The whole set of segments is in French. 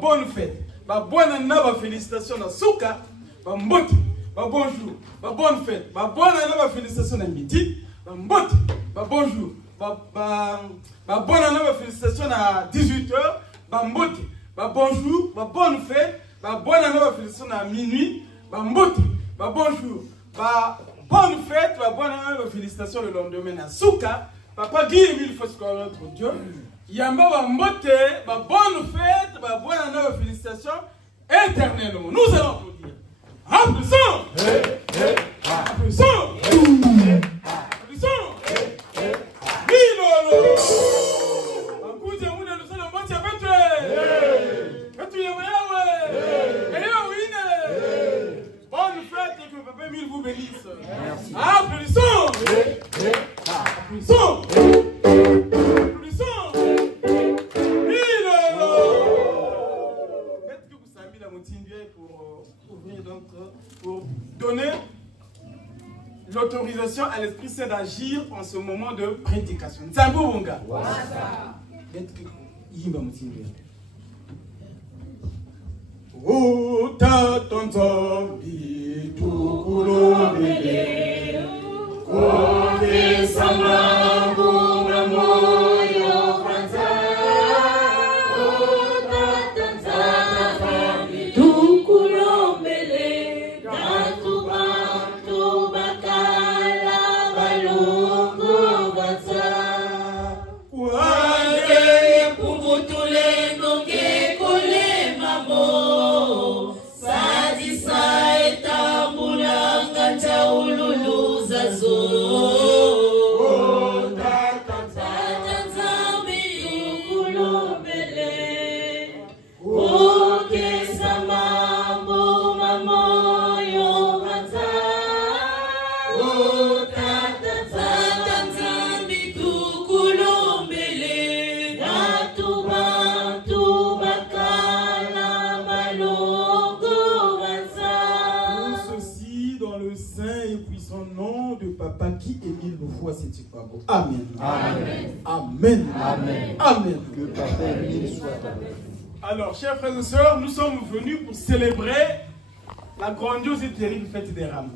bonne fête, bonne félicitations à Souka, bonjour, bonne fête, bonne félicitations à midi, bonjour, bonne félicitations à 18h, bonjour, bonne fête, bonne félicitations à minuit, bonjour, bonne fête, bonne félicitations le lendemain à Souka, Papa Guy Emile Fosco, notre Dieu. Yamba va mbote, bonne fête, bonne félicitations éternellement. Nous allons applaudir. Applaudissons! Applaudissons! Applaudissons! Milolo! Akuja muna lusana mbote ya betwe! Betwe ya mayawe! Eyo wine! Bonne fête et que Papa Emile vous bénisse. Merci. Applaudissons! Applaudissons! Pour donner l'autorisation à l'Esprit Saint d'agir en ce moment de prédication. Nzambunga. Oh, tata nzambi tukulobele, kote samangu na moyo kwanza. Oh, tata nzambi tukulobele, natubantu bakala balungu kwanza. Wale kumutule nonge kole mamo, sadisa etambulanga njaululuza zo. Papa qui Émile nous voit, c'est beau. Amen. Amen. Amen. Amen. Amen. Que Papa Émile soit avec. Alors, chers frères et sœurs, nous sommes venus pour célébrer la grandiose et terrible fête des Rames.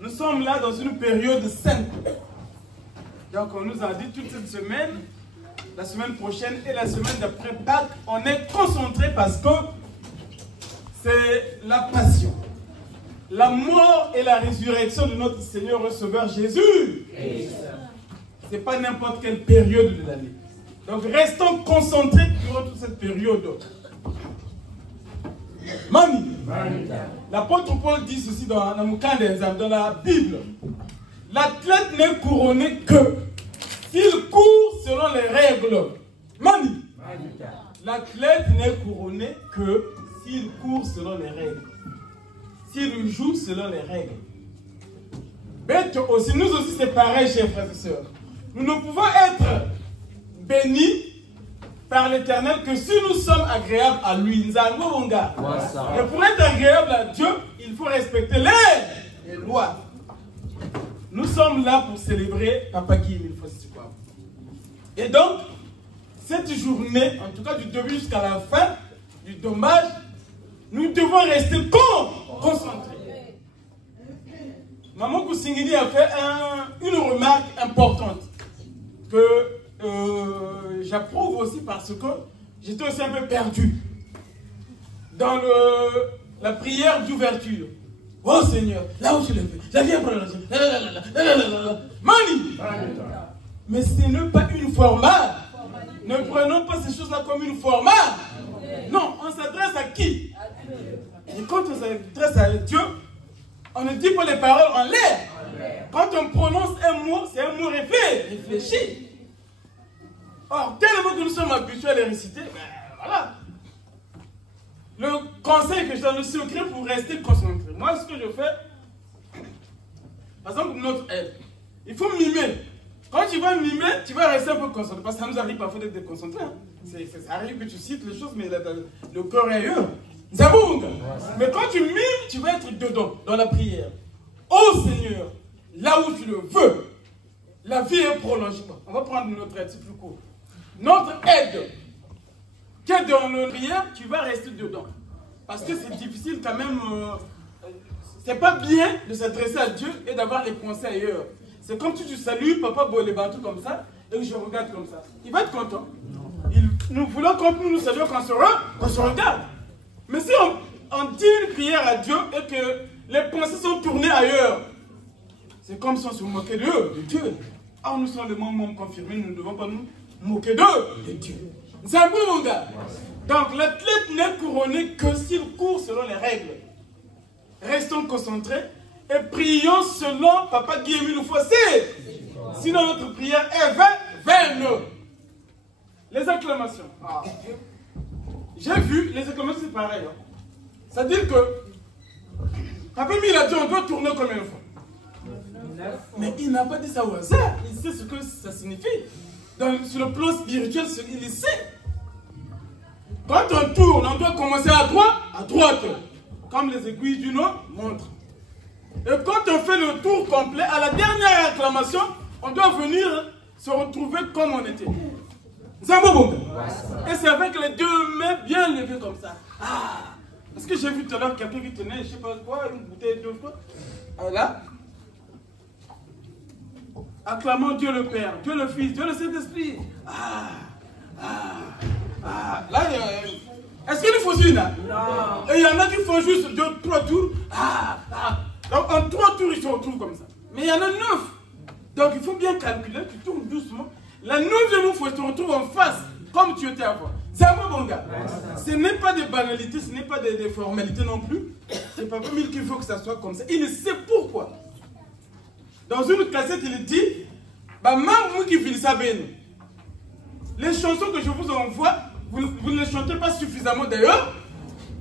Nous sommes là dans une période sainte. Donc, on nous a dit toute cette semaine, la semaine prochaine et la semaine d'après Pâques, on est concentrés parce que c'est la passion, la mort et la résurrection de notre Seigneur Receveur Jésus. Ce n'est pas n'importe quelle période de l'année. Donc restons concentrés durant toute cette période. Mami, l'apôtre Paul dit ceci dans la Bible. L'athlète n'est couronné que s'il court selon les règles. Mami, l'athlète n'est couronné que s'il court selon les règles. S'il joue selon les règles. Bête aussi, nous aussi c'est pareil, chers frères et sœurs. Nous ne pouvons être bénis par l'Éternel que si nous sommes agréables à lui. Et pour être agréable à Dieu, il faut respecter les lois. Nous sommes là pour célébrer Papa Guy Emile Fosco. Et donc, cette journée, en tout cas du début jusqu'à la fin du dommage, nous devons rester concentrés. Maman Koussingini a fait une remarque importante que j'approuve aussi parce que j'étais aussi un peu perdu dans la prière d'ouverture. Oh Seigneur, là où je l'ai fait, la vie est prolongée. Mani. Mais ce n'est pas une formale. Ne prenons pas ces choses-là comme une formale. Non, on s'adresse à qui? Et quand on s'adresse à Dieu, on ne dit pas les paroles en l'air. Quand on prononce un mot, c'est un mot réfléchi. Or, tellement que nous sommes habitués à les réciter, ben voilà. Le conseil que je donne, le secret pour rester concentré. Moi, ce que je fais, par exemple, notre aide, il faut mimer. Quand tu vas mimer, tu vas rester un peu concentré. Parce que ça nous arrive parfois d'être déconcentré. Hein. Ça arrive que tu cites les choses, mais le cœur est ailleurs. Zaboung. Mais quand tu mimes, tu vas être dedans, dans la prière. Oh Seigneur, là où tu le veux, la vie est prolongée. On va prendre notre aide, c'est plus court. Notre aide que dans le prière, tu vas rester dedans. Parce que c'est difficile quand même. C'est pas bien de s'adresser à Dieu et d'avoir les pensées ailleurs. C'est comme si tu salues Papa Bolébantou comme ça et que je regarde comme ça. Il va être content. Nous voulons quand nous saluons qu'on se regarde. Mais si on dit une prière à Dieu et que les pensées sont tournées ailleurs, c'est comme si on se moquait de Dieu. Ah, nous sommes les membres confirmés, nous ne devons pas nous moquer de Dieu. C'est un bon mon gars. Donc l'athlète n'est couronné que s'il court selon les règles. Restons concentrés et prions selon Papa Guillemine nous fois. Sinon notre prière est vaine. Les acclamations. Ah. J'ai vu, les acclamations c'est pareil. Hein. C'est-à-dire que Papa Mille a dit on doit tourner combien de fois? Mais il n'a pas dit ça au hasard. Il sait ce que ça signifie. Sur le plan spirituel, il sait. Quand on tourne, on doit commencer à droite. Comme les aiguilles d'une montre. Et quand on fait le tour complet, à la dernière acclamation, on doit venir se retrouver comme on était. C'est un bon. Et c'est avec les deux mains bien levées comme ça. Ah. Parce que j'ai vu tout à l'heure quelqu'un qui tenait, je ne sais pas quoi, une bouteille d'eau. Là. Acclamons Dieu le Père, Dieu le Fils, Dieu le Saint-Esprit. Là, est-ce qu'il faut une? Non. Et il y en a qui font juste 2-3 tours. Donc en 3 tours, ils se retrouvent comme ça. Mais il y en a 9. Donc il faut bien calculer, tu tournes doucement. La 9e fois, tu te retrouves en face, comme tu étais avant. C'est un bon gars. Ce n'est pas des banalités, ce n'est pas des formalités non plus. C'est pas comme il qu'il faut que ça soit comme ça. Il sait pourquoi. Dans une cassette, il dit, bah, même vous qui finissez à bien, les chansons que je vous envoie, vous ne les chantez pas suffisamment d'ailleurs.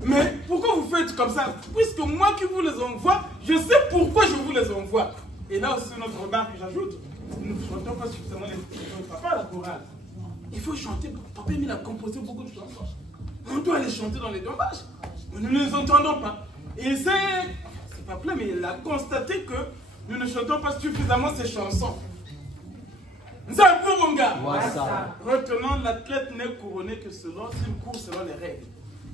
Mais pourquoi vous faites comme ça? Puisque moi qui vous les envoie, je sais pourquoi je vous les envoie. Et là aussi, notre remarque que j'ajoute, nous ne chantons pas suffisamment les papa la chorale. Il faut chanter. Papa il a composé beaucoup de chansons. On doit les chanter dans les dommages. Mais nous ne les entendons pas. Et c'est pas plein, mais il a constaté que nous ne chantons pas suffisamment ces chansons. C'est un peu mon gars. Retenons, l'athlète n'est couronné que selon s'il court selon les règles.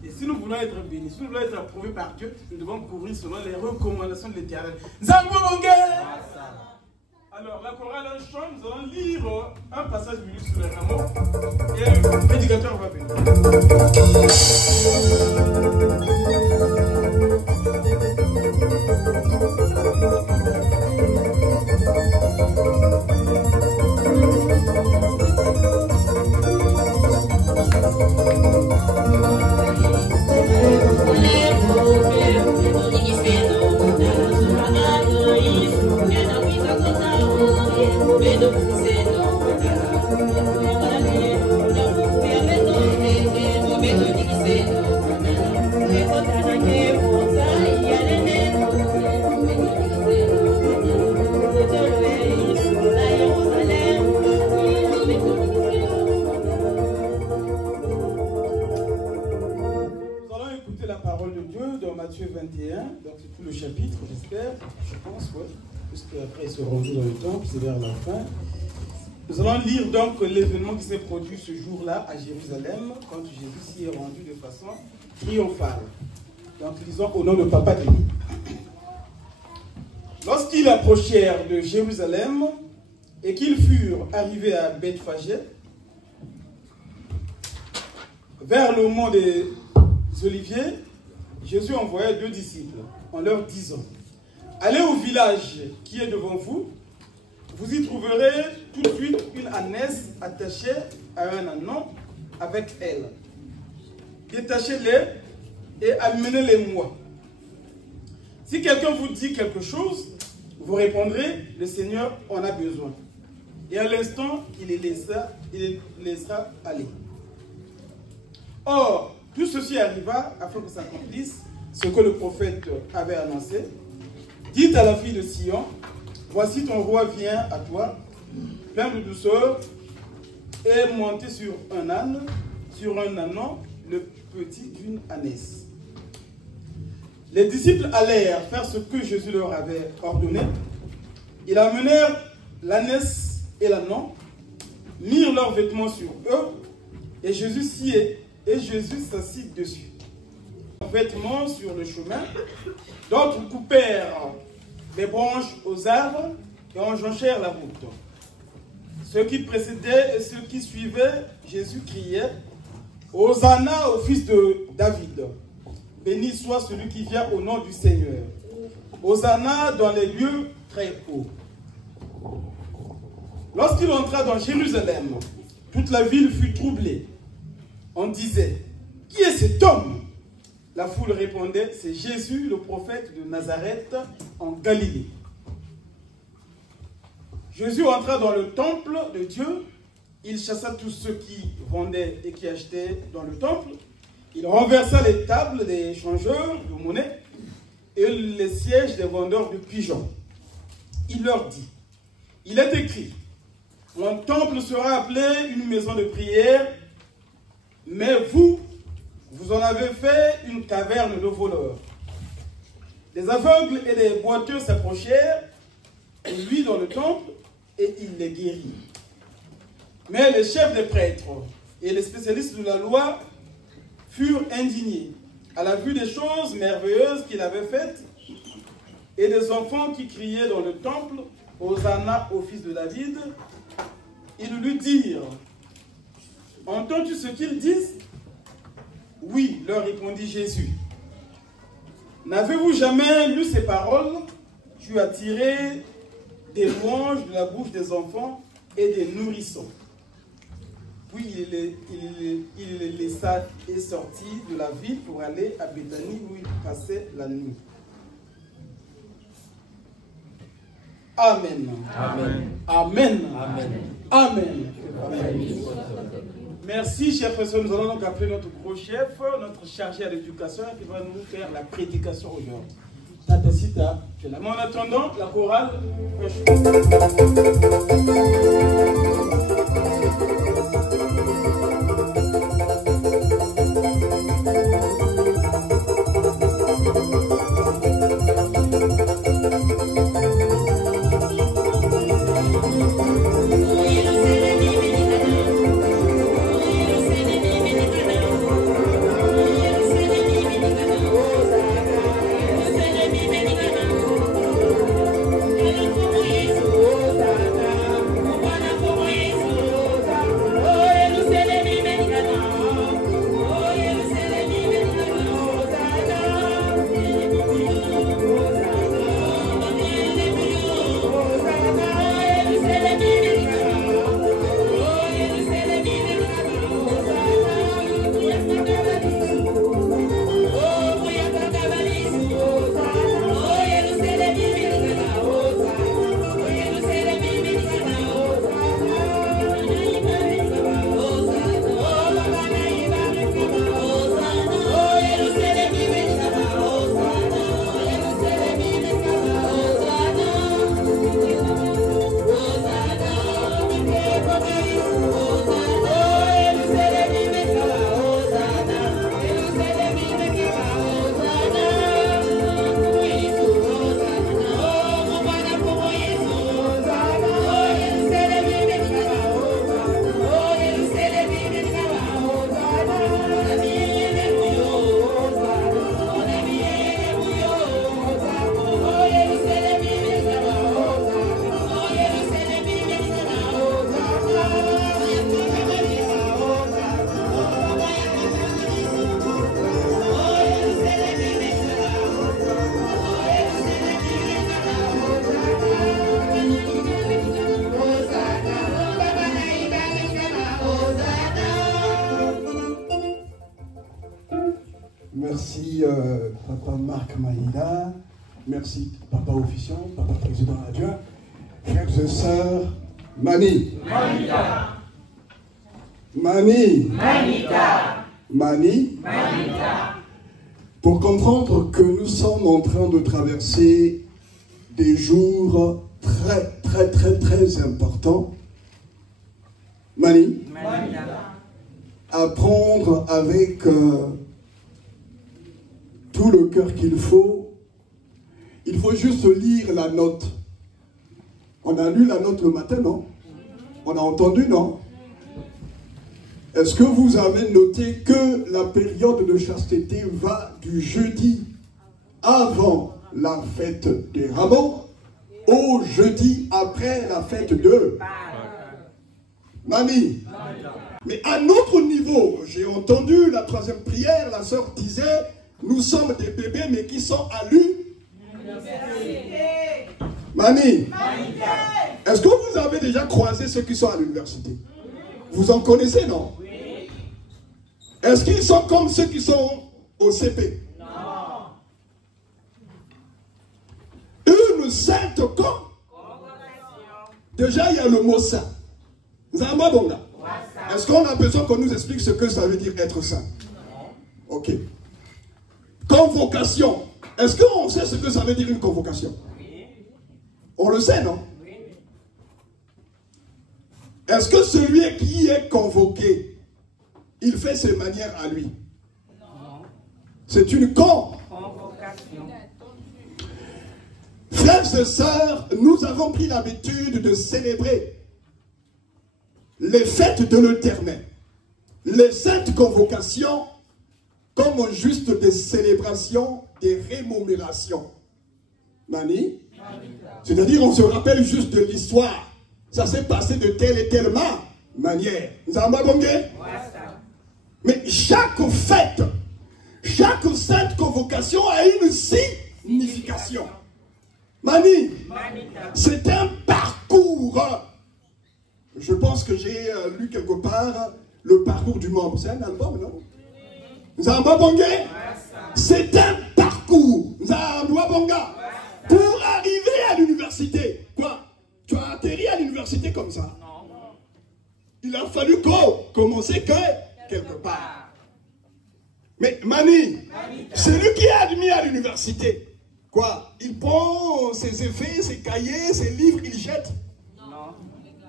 Et si nous voulons être bénis, si nous voulons être approuvés par Dieu, nous devons courir selon les recommandations de l'Éternel. C'est un peu mon gars. Alors, la chorale chante, nous allons lire un passage biblique sur les rameaux et le prédicateur va venir. Matthieu 21, donc c'est tout le chapitre, j'espère, je pense, ouais, puisqu'après il se rendu dans le temple, c'est vers la fin. Nous allons lire donc l'événement qui s'est produit ce jour-là à Jérusalem, quand Jésus s'y est rendu de façon triomphale. Donc lisons au nom de Papa Denis. Lorsqu'ils approchèrent de Jérusalem et qu'ils furent arrivés à Bethphagée, vers le mont des Oliviers, Jésus envoya 2 disciples en leur disant: allez au village qui est devant vous, vous y trouverez tout de suite une ânesse attachée à un ânon avec elle. Détachez-les et amenez-les-moi. Si quelqu'un vous dit quelque chose, vous répondrez: le Seigneur en a besoin. Et à l'instant, il les laissera aller. Or, tout ceci arriva afin que s'accomplisse ce que le prophète avait annoncé. Dites à la fille de Sion: voici ton roi vient à toi, plein de douceur, et monté sur un âne, sur un ânon, le petit d'une ânesse. Les disciples allèrent faire ce que Jésus leur avait ordonné. Ils amenèrent l'ânesse et l'ânon, mirent leurs vêtements sur eux, et Jésus et Jésus s'assit dessus. Vêtements sur le chemin, d'autres coupèrent des branches aux arbres et enjonchèrent la route. Ceux qui précédaient et ceux qui suivaient, Jésus criait, Hosanna au fils de David. Béni soit celui qui vient au nom du Seigneur. Hosanna dans les lieux très hauts. Lorsqu'il entra dans Jérusalem, toute la ville fut troublée. On disait, qui est cet homme? La foule répondait, c'est Jésus, le prophète de Nazareth en Galilée. Jésus entra dans le temple de Dieu. Il chassa tous ceux qui vendaient et qui achetaient dans le temple. Il renversa les tables des changeurs de monnaie et les sièges des vendeurs de pigeons. Il leur dit, il est écrit, mon temple sera appelé une maison de prière, mais vous en avez fait une caverne de voleurs. Des aveugles et des boiteux s'approchèrent, et lui dans le temple, et il les guérit. Mais les chefs des prêtres et les spécialistes de la loi furent indignés à la vue des choses merveilleuses qu'il avait faites et des enfants qui criaient dans le temple, Hosanna au fils de David. Ils lui dirent, entends-tu ce qu'ils disent? Oui, leur répondit Jésus. N'avez-vous jamais lu ces paroles? Tu as tiré des louanges de la bouche des enfants et des nourrissons. Puis il les laissa et sortit de la ville pour aller à Béthanie où il passait la nuit. Amen. Amen. Amen. Amen. Amen. Amen. Merci, chers frères. Nous allons donc appeler notre gros chef, notre chargé à l'éducation, qui va nous faire la prédication aujourd'hui. Tatacita, tu es là. Mais en attendant, la chorale. Merci Papa Marc Maïda, merci Papa Officiant, Papa Président adjoint, frères et sœurs, Mani. Manita. Mani. Manita. Mani. Manita. Pour comprendre que nous sommes en train de traverser des jours très importants, Mani. Manita. Apprendre avec tout le cœur qu'il faut. Il faut juste lire la note. On a lu la note le matin, non? On a entendu, non? Est-ce que vous avez noté que la période de chasteté va du jeudi avant la fête des rameaux au jeudi après la fête de Mamie? Mais à notre niveau, j'ai entendu la troisième prière, la sœur disait, nous sommes des bébés mais qui sont à l'université. Mamie, est-ce que vous avez déjà croisé ceux qui sont à l'université? Vous en connaissez, non? Est-ce qu'ils sont comme ceux qui sont au CP? Non. Une sainte convocation. Déjà, il y a le mot saint. Zamba Bonga. Est-ce qu'on a besoin qu'on nous explique ce que ça veut dire être saint? Ok. Convocation. Est-ce qu'on sait ce que ça veut dire une convocation? On le sait, non? Est-ce que celui qui est convoqué, il fait ses manières à lui? Non. C'est une convocation. Frères et sœurs, nous avons pris l'habitude de célébrer les fêtes de l'Éternel, les saintes convocations, comme juste des célébrations, des rémémorations. Mani? C'est-à-dire, on se rappelle juste de l'histoire. Ça s'est passé de telle et telle manière. Mais chaque fête, chaque sainte convocation a une signification. Mani, c'est un parcours. Je pense que j'ai lu quelque part le parcours du membre. C'est un album, non? C'est un parcours. Pour arriver à l'université. Quoi? Tu as atterri à l'université comme ça? Non. Il a fallu commencer quelque part. Mais Mani, celui qui est admis à l'université, quoi? Il prend ses effets, ses cahiers, ses livres, il jette. Non.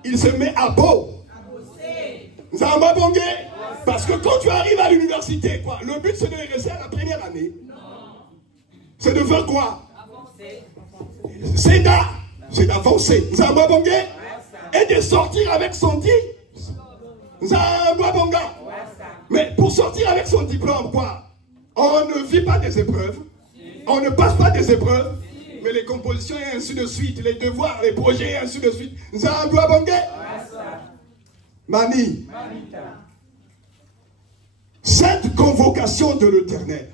Il se met à bosser. Zamba Bongé. Parce que quand tu arrives à l'université, quoi? Le but c'est de rester à la première année. Non. C'est de faire quoi? Avancer. C'est d'avancer. Zamba Bongé. Et de sortir avec son diplôme. Zamba Bonga. Mais pour sortir avec son diplôme, quoi? On ne vit pas des épreuves. On ne passe pas des épreuves. Mais les compositions et ainsi de suite, les devoirs, les projets et ainsi de suite. Zamba Bongé. Mani. Cette convocation de l'Éternel.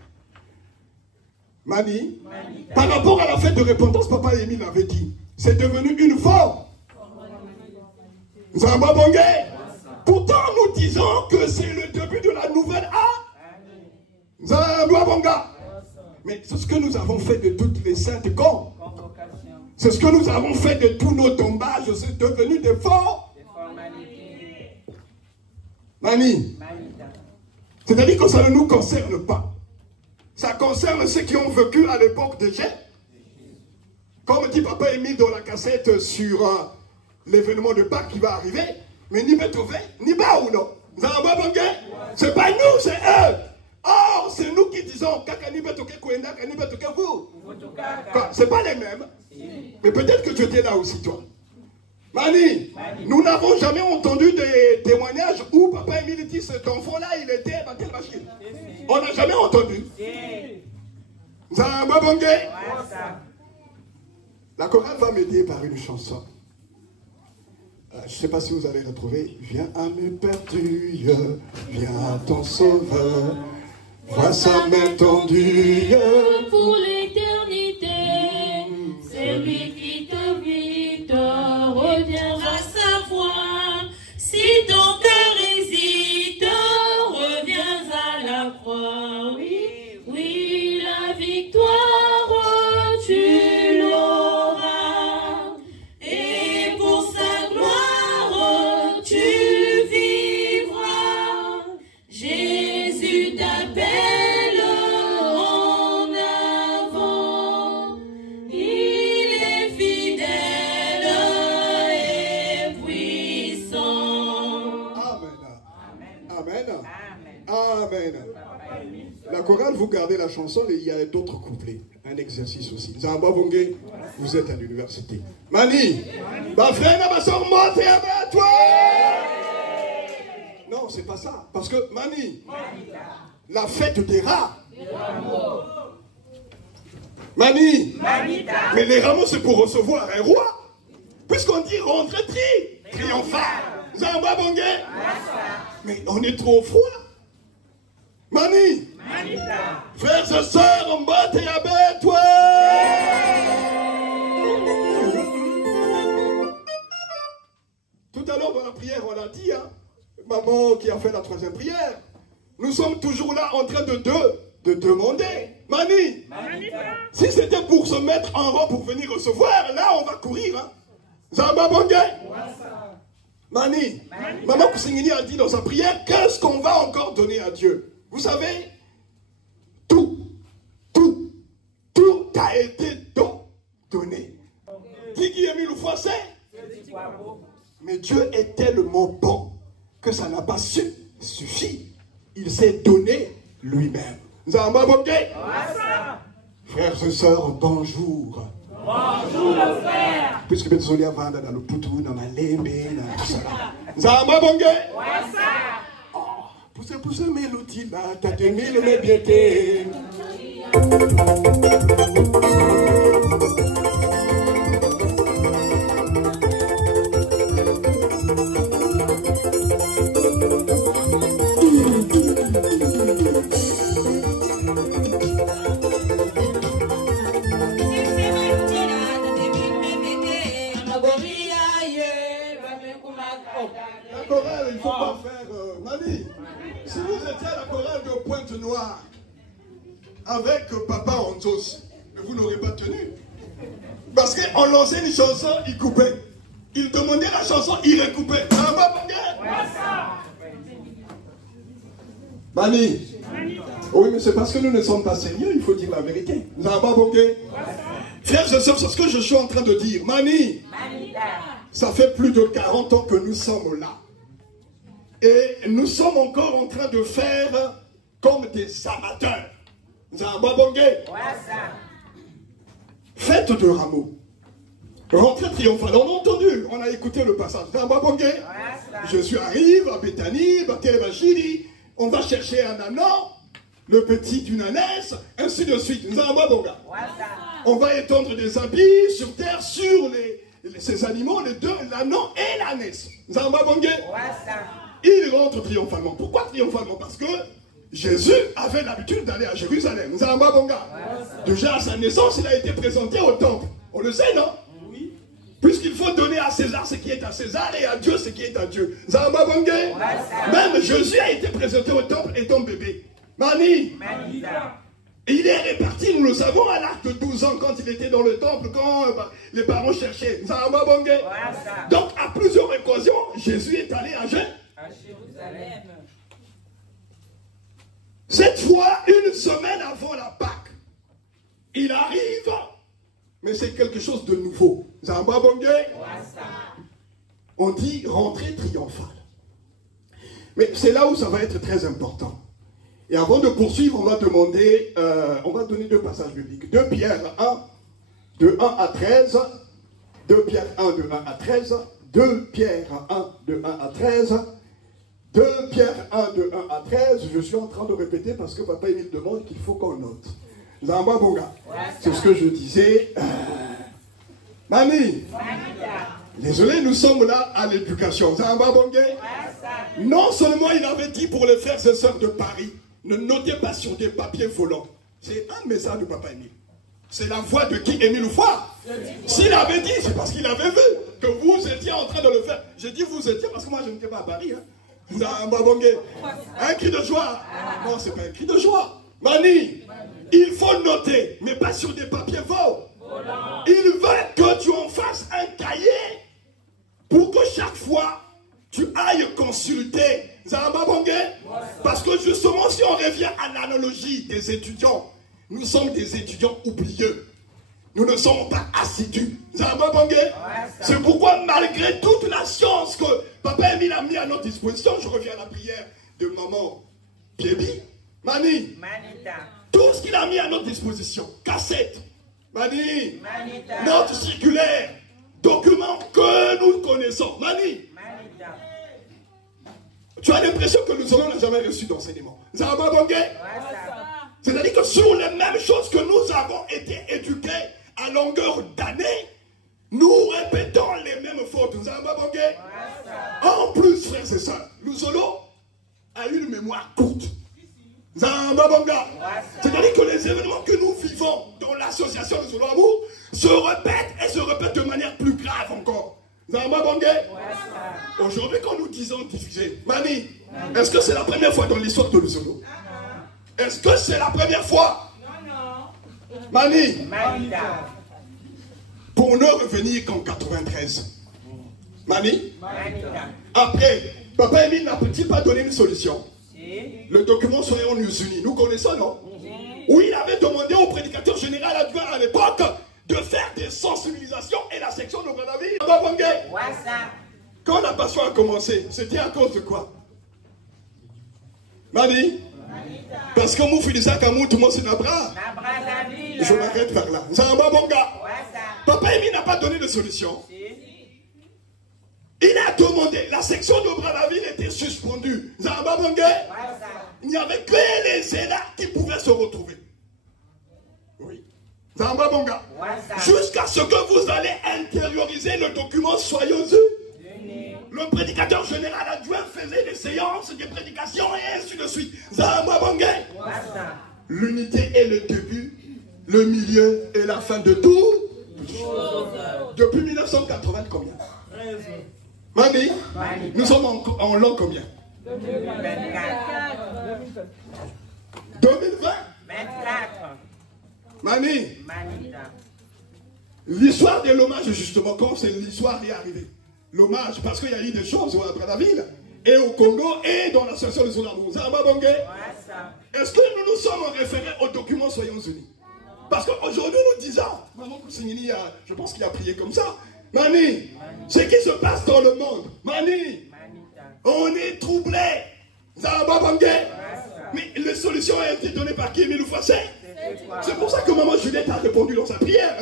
Mani. Par rapport à la fête de repentance, Papa Émile avait dit, c'est devenu une forme. Zamba Bongé. Pourtant, nous disons que c'est le début de la nouvelle âge. Zamba Bonga. Mais c'est ce que nous avons fait de toutes les saintes convocations. C'est ce que nous avons fait de tous nos tombages. C'est devenu des formalités. Mani. C'est-à-dire que ça ne nous concerne pas. Ça concerne ceux qui ont vécu à l'époque de Jésus. Comme dit Papa Émile dans la cassette sur l'événement de Pâques qui va arriver. Mais ni Beethoven, ni Baouno. C'est pas nous, c'est eux. Or, c'est nous qui disons c'est pas les mêmes. Mais peut-être que tu étais là aussi, toi. Mani, nous n'avons jamais entendu des témoignages où Papa Émile dit cet enfant-là, il était à telle machine. On n'a jamais entendu. La chorale va m'aider par une chanson. Je ne sais pas si vous allez retrouver. Viens à mes perdus, viens à ton sauveur, vois sa main tendue. Pour l'éternité, c'est lui qui te reviendra savoir. Si ton cœur hésite, reviens à la croix. Oui, oui, la victoire, tu l'auras. Et pour sa gloire, tu vivras. Jésus t'appelle en avant. Il est fidèle et puissant. Amen. Amen. La chorale, vous gardez la chanson, mais il y a d'autres couplets. Un exercice aussi. Zamba Bongé, vous êtes à l'université. Mani, ma frère, ma soeur, montez à toi. Non, c'est c'est pas ça. Parce que, Mani, la fête des rats. Mani, mais les rameaux, c'est pour recevoir un roi. Puisqu'on dit rentrée triomphale. Zamba Bongé. Mais on est trop froid. Mani, frères et sœurs, on bat et abat toi. Tout à l'heure dans la prière, on a dit, hein, maman qui a fait la troisième prière, nous sommes toujours là en train de demander. Mani, si c'était pour se mettre en rang pour venir recevoir, là on va courir. Hein. Zamba Bongé. Mani, Maman Kusingini a dit dans sa prière, qu'est-ce qu'on va encore donner à Dieu? Vous savez, tout a été donné. Qui a mis le fossé? Mais Dieu est tellement bon que ça n'a pas suffi. Il s'est donné lui-même. Zamba Bongé. Frères et sœurs, bonjour. Bonjour frère. Puisque Betsolia va dans le poutou, dans ma lembe, dans tout ça. Zamba Bongé. Poussez, mélodie là, t'as 2000 mais bien t'es. La chorale, il ne faut pas faire... Mani, si vous étiez à la chorale de Pointe-Noire avec Papa Ontos, vous n'aurez pas tenu. Parce qu'on lançait une chanson, il coupait. Il demandait la chanson, il recoupait. Mani, oui, mais c'est parce que nous ne sommes pas sérieux, il faut dire la vérité. Frères et sœurs, c'est ce que je suis en train de dire. Mani, ça fait plus de 40 ans que nous sommes là. Et nous sommes encore en train de faire comme des amateurs. Fête de rameaux. Rentrée triomphale. On a entendu, on a écouté le passage. Jésus arrive à Béthanie, Bachili. On va chercher un ânon, le petit d'une ânesse, ainsi de suite. On va étendre des habits sur terre, sur ces animaux, les deux, l'ânon et l'ânesse. Il rentre triomphalement. Pourquoi triomphalement? Parce que Jésus avait l'habitude d'aller à Jérusalem. Déjà à sa naissance, il a été présenté au temple. On le sait, non? Oui. Puisqu'il faut donner à César ce qui est à César et à Dieu ce qui est à Dieu. Même Jésus a été présenté au temple étant bébé. Mani. Et il est réparti, nous le savons, à l'âge de 12 ans, quand il était dans le temple, quand les parents cherchaient. Donc, à plusieurs occasions, Jésus est allé à Jérusalem. Cette fois, une semaine avant la Pâque, il arrive, mais c'est quelque chose de nouveau. On dit rentrée triomphale. Mais c'est là où ça va être très important. Et avant de poursuivre, on va donner deux passages bibliques. 2 Pierre 1, de 1 à 13. 2 Pierre 1, de 1 à 13. 2 Pierre 1, de 1 à 13. 2 Pierre 1, de 1 à 13. Je suis en train de répéter parce que Papa Émile demande qu'il faut qu'on note. Zamba Bonga. C'est ce que je disais. Mami. Désolé, nous sommes là à l'éducation. Zamba Bonga. Non seulement il avait dit pour les frères et sœurs de Paris, ne notez pas sur des papiers volants. C'est un message de Papa Émile. C'est la voix de qui? Émile Foy. S'il avait dit, c'est parce qu'il avait vu que vous étiez en train de le faire. J'ai dit vous étiez parce que moi je n'étais pas à Paris. Un cri de joie. Non, c'est pas un cri de joie. Mani, il faut noter, mais pas sur des papiers volants. Il veut que tu en fasses un cahier pour que chaque fois tu ailles consulter. Parce que justement, si on revient à l'analogie des étudiants, nous sommes des étudiants oublieux. Nous ne sommes pas assidus. C'est pourquoi, malgré toute la science que Papa Émile a mis à notre disposition, je reviens à la prière de maman Biebi, Mani, tout ce qu'il a mis à notre disposition, cassette, Mani, notes circulaires, documents que nous connaissons, Mani. tu as l'impression que nous n'avons jamais reçu d'enseignement. C'est-à-dire que sur les mêmes choses que nous avons été éduqués à longueur d'année, nous répétons les mêmes fautes. En plus, frères et sœurs, Luzolo a une mémoire courte. C'est-à-dire que les événements que nous vivons dans l'association de Luzolo Amour se répètent et se répètent de manière plus grave encore. Aujourd'hui, quand nous disons diffuser, Mani, est-ce que c'est la première fois dans l'histoire de Luzolo? Est-ce que c'est la première fois? Non. Mani, pour ne revenir qu'en 93. Mani, après, Papa Émile n'a-t-il pas donné une solution? Le document Soyons Unis, nous connaissons, non? Où il avait demandé au prédicateur général adjoint à l'époque de faire des sensibilisations et la section de Bradavi. Quand la passion a commencé, c'était à cause de quoi? Mani? Parce que mon fils disait qu'à tout le monde c'est Nabra. Je m'arrête par là. Papa Émile n'a pas donné de solution. Il a demandé, la section de Brazzaville était suspendue. Il n'y avait que les élèves qui pouvaient se retrouver. Oui. Jusqu'à ce que vous allez intérioriser le document Soyons unis. Le prédicateur général adjoint faisait des séances, des prédications et ainsi de suite. L'unité est le début, le milieu et la fin de tout. Depuis 1980, combien? Mani, nous sommes en l'an combien? 2020. Mani, l'histoire de l'hommage, justement, quand c'est l'histoire est arrivée. L'hommage, parce qu'il y a eu des choses à Brazzaville, et au Congo, et dans l'association de Zoulamour. Est-ce que nous nous sommes référés au document Soyons Unis? Parce qu'aujourd'hui, nous disons, Maman Koussinini, je pense qu'il a prié comme ça. Mani, ce qui se passe dans le monde, Mani, on est troublé. Mais les solutions ont été données par qui? Emile Fassé. C'est pour ça que Maman Juliette a répondu dans sa prière.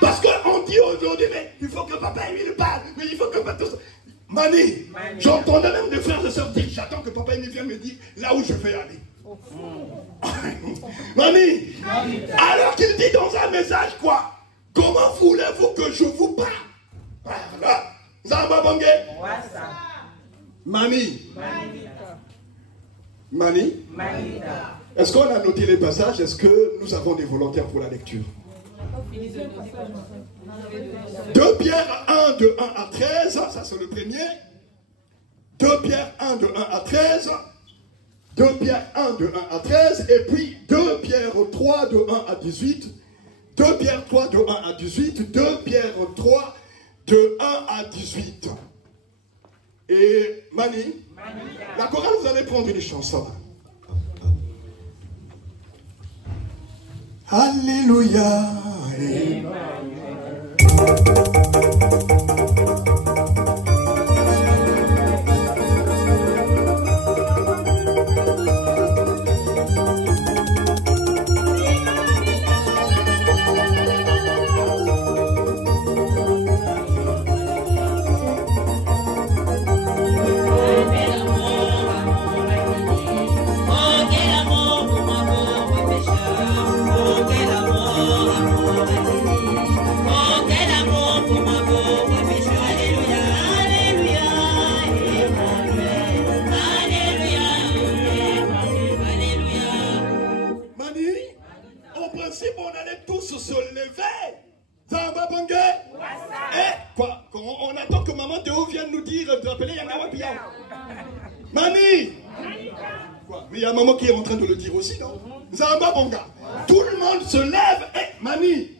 Parce qu'on dit aujourd'hui, mais il faut que Papa Emile parle, mais il faut que Papa... Mani, j'entendais même des frères et sœurs dire, j'attends que Papa Emile vienne me dire là où je vais aller. Mani, alors qu'il dit dans un message quoi? Comment voulez-vous que je vous parle? Voilà. Mani. Mani. Est-ce qu'on a noté les passages? Est-ce que nous avons des volontaires pour la lecture? 2 Pierre 1 de 1 à 13, ça c'est le premier. 2 Pierre 1 de 1 à 13. 2 Pierre 1 de 1 à 13. Et puis 2 Pierre 3 de 1 à 18. 2 Pierre 3 de 1 à 18. 2 Pierre 3 de 1 à 18. Et Mani, la chorale, vous allez prendre une chanson. Alléluia. Mani! Quoi? Mais il y a maman qui est en train de le dire aussi, non? Zamba Bonga. Tout le monde se lève et Mani!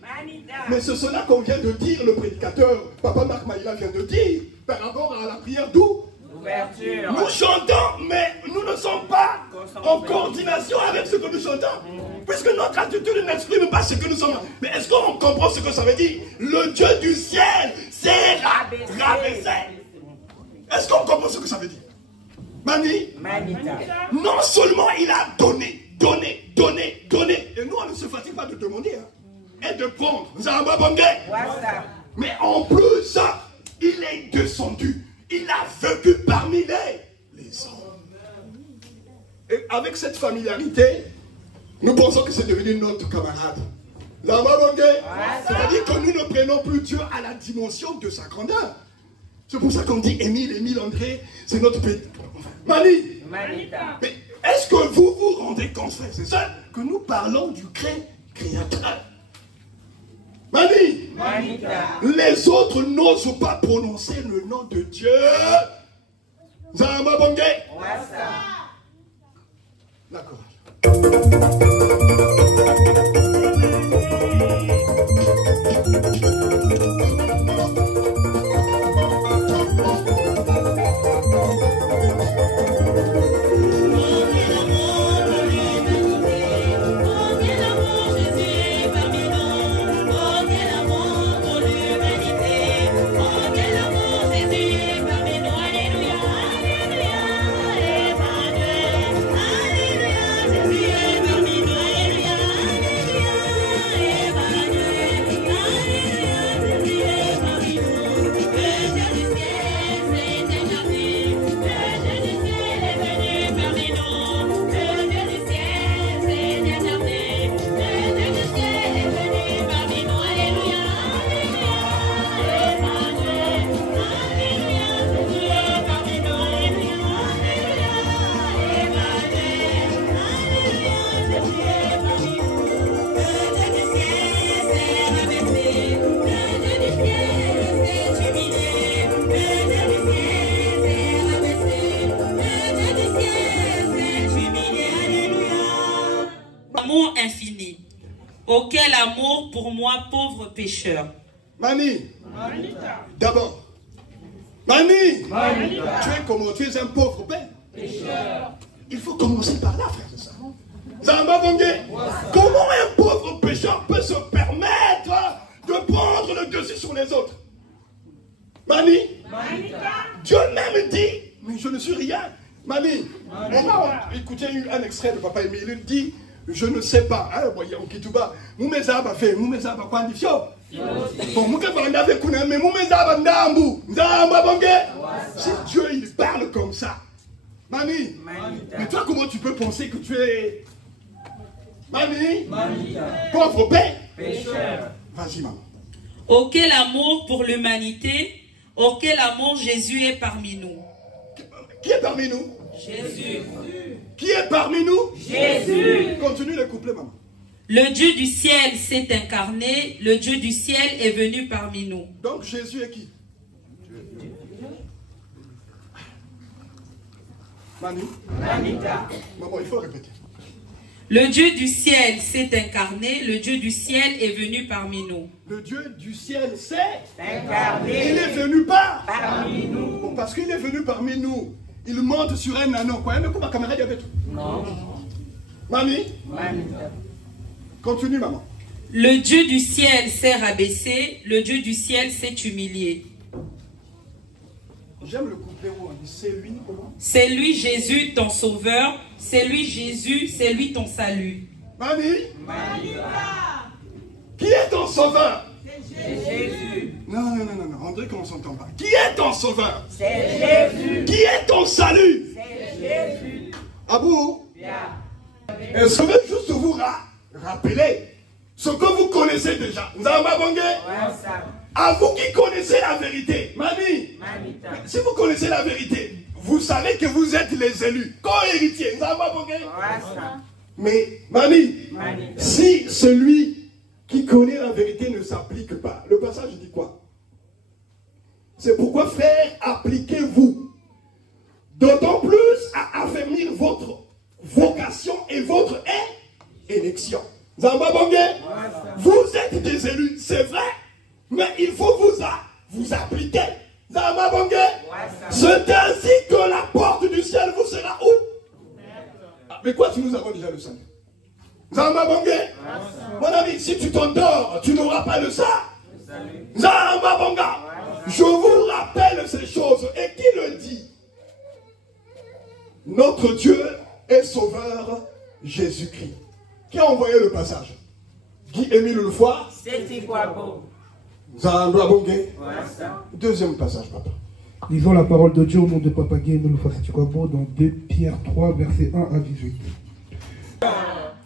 Mais c'est cela qu'on vient de dire, le prédicateur, Papa Marc Maïla vient de dire, par rapport à la prière d'où? Nous chantons, mais nous ne sommes pas en coordination avec ce que nous chantons. Puisque notre attitude n'exprime pas ce que nous sommes. Mais est-ce qu'on comprend ce que ça veut dire? Le Dieu du ciel s'est rabaissé. Est-ce qu'on comprend ce que ça veut dire? Mani, non seulement il a donné. Et nous, on ne se fatigue pas de demander et de prendre. Mais en plus, il est descendu. Il a vécu parmi les connaissons. Et avec cette familiarité, nous pensons que c'est devenu notre camarade. C'est-à-dire que nous ne prenons plus Dieu à la dimension de sa grandeur. C'est pour ça qu'on dit Émile André, c'est notre petit. Mani. Mais est-ce que vous vous rendez compte, frère? C'est ça que nous parlons du Créateur. Mani. Les autres n'osent pas prononcer le nom de Dieu. Zama Bongé. D'accord. Infini. Auquel amour pour moi, pauvre pécheur. Mani, d'abord, Mani, tu es comment? Tu es un pauvre père. Pécheur. Il faut commencer par là, frère, c'est ça. Zamba Bongé, comment un pauvre pécheur peut se permettre de prendre le dessus sur les autres? Mani, Dieu même dit, mais je ne suis rien. Mani, écoutez un extrait de Papa Émile, il dit, je ne sais pas, hein, voyez, on quitte pas. Moumezaba fait, Moumezaba quoi, dit bon, Moumezaba fait, mais Moumezaba ndambu, Zamba Bongé. Si Dieu il parle comme ça, Mani, mais toi comment tu peux penser que tu es Mani, pauvre père, pécheur. Vas-y maman. Auquel amour pour l'humanité, auquel amour Jésus est parmi nous. Qui est parmi nous? Jésus. Qui est parmi nous? Jésus. Continue le couplet, maman. Le Dieu du ciel s'est incarné, le Dieu du ciel est venu parmi nous. Donc Jésus est qui? Mani? Maman, il faut répéter. Le Dieu du ciel s'est incarné, le Dieu du ciel est venu parmi nous. Le Dieu du ciel s'est incarné. Il est venu parmi nous. Bon, parce qu'il est venu parmi nous. Il monte sur un anneau. Quoi, mais comment camarade avec tout? Non. Mani? Continue, maman. Le Dieu du ciel s'est rabaissé, le Dieu du ciel s'est humilié. J'aime le couplet où on dit c'est lui, comment? C'est lui Jésus ton sauveur, c'est lui Jésus, c'est lui ton salut. Mani? Qui est ton sauveur? C'est Jésus. Non, André, qu'on ne s'entend pas. Qui est ton sauveur? C'est Jésus. Qui est ton salut? C'est Jésus. Ah bon? Bien. Et je veux juste vous rappeler ce que vous connaissez déjà. Vous avez ma bongue? À vous qui connaissez la vérité. Mani, si vous connaissez la vérité, vous savez que vous êtes les élus, co-héritiers. Vous avez ma bongue? Mais, Mani, si celui qui connaît la vérité ne s'applique pas, le passage dit quoi? C'est pourquoi, frères, appliquez-vous d'autant plus à affermir votre vocation et votre élection. Zamba Bongé, vous êtes des élus, c'est vrai, mais il faut vous appliquer. Zamba Bongé, c'est ainsi que la porte du ciel vous sera où? Ah, mais quoi si nous avons déjà le salut? Zamba Bongé, mon ami, si tu t'endors, tu n'auras pas le salut. Zamba Bonga, je vous rappelle ces choses. Et qui le dit? Notre Dieu est sauveur Jésus-Christ. Qui a envoyé le passage? Guy Émile Lefoy. C'est quoi beau? Zamba Bongé. Deuxième passage, papa. Lisons la parole de Dieu au nom de Papa Guy Loufasikwabo dans 2 Pierre 3, versets 1 à 18.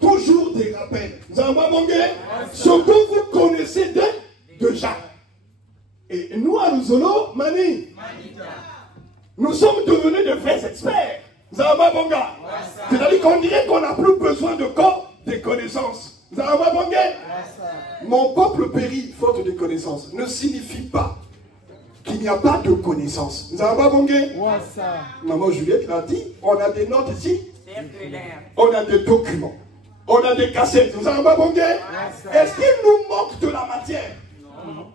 Toujours des rappels. Ce que vous connaissez déjà. Et nous, à Luzolo, Mani, nous sommes devenus de vrais experts. C'est-à-dire qu'on dirait qu'on n'a plus besoin de corps, des connaissances. Mon peuple périt faute de connaissances ne signifie pas qu'il n'y a pas de connaissances. Maman Juliette l'a dit, on a des notes ici, on a des documents, on a des cassettes. Est-ce qu'il nous manque de la matière? Non.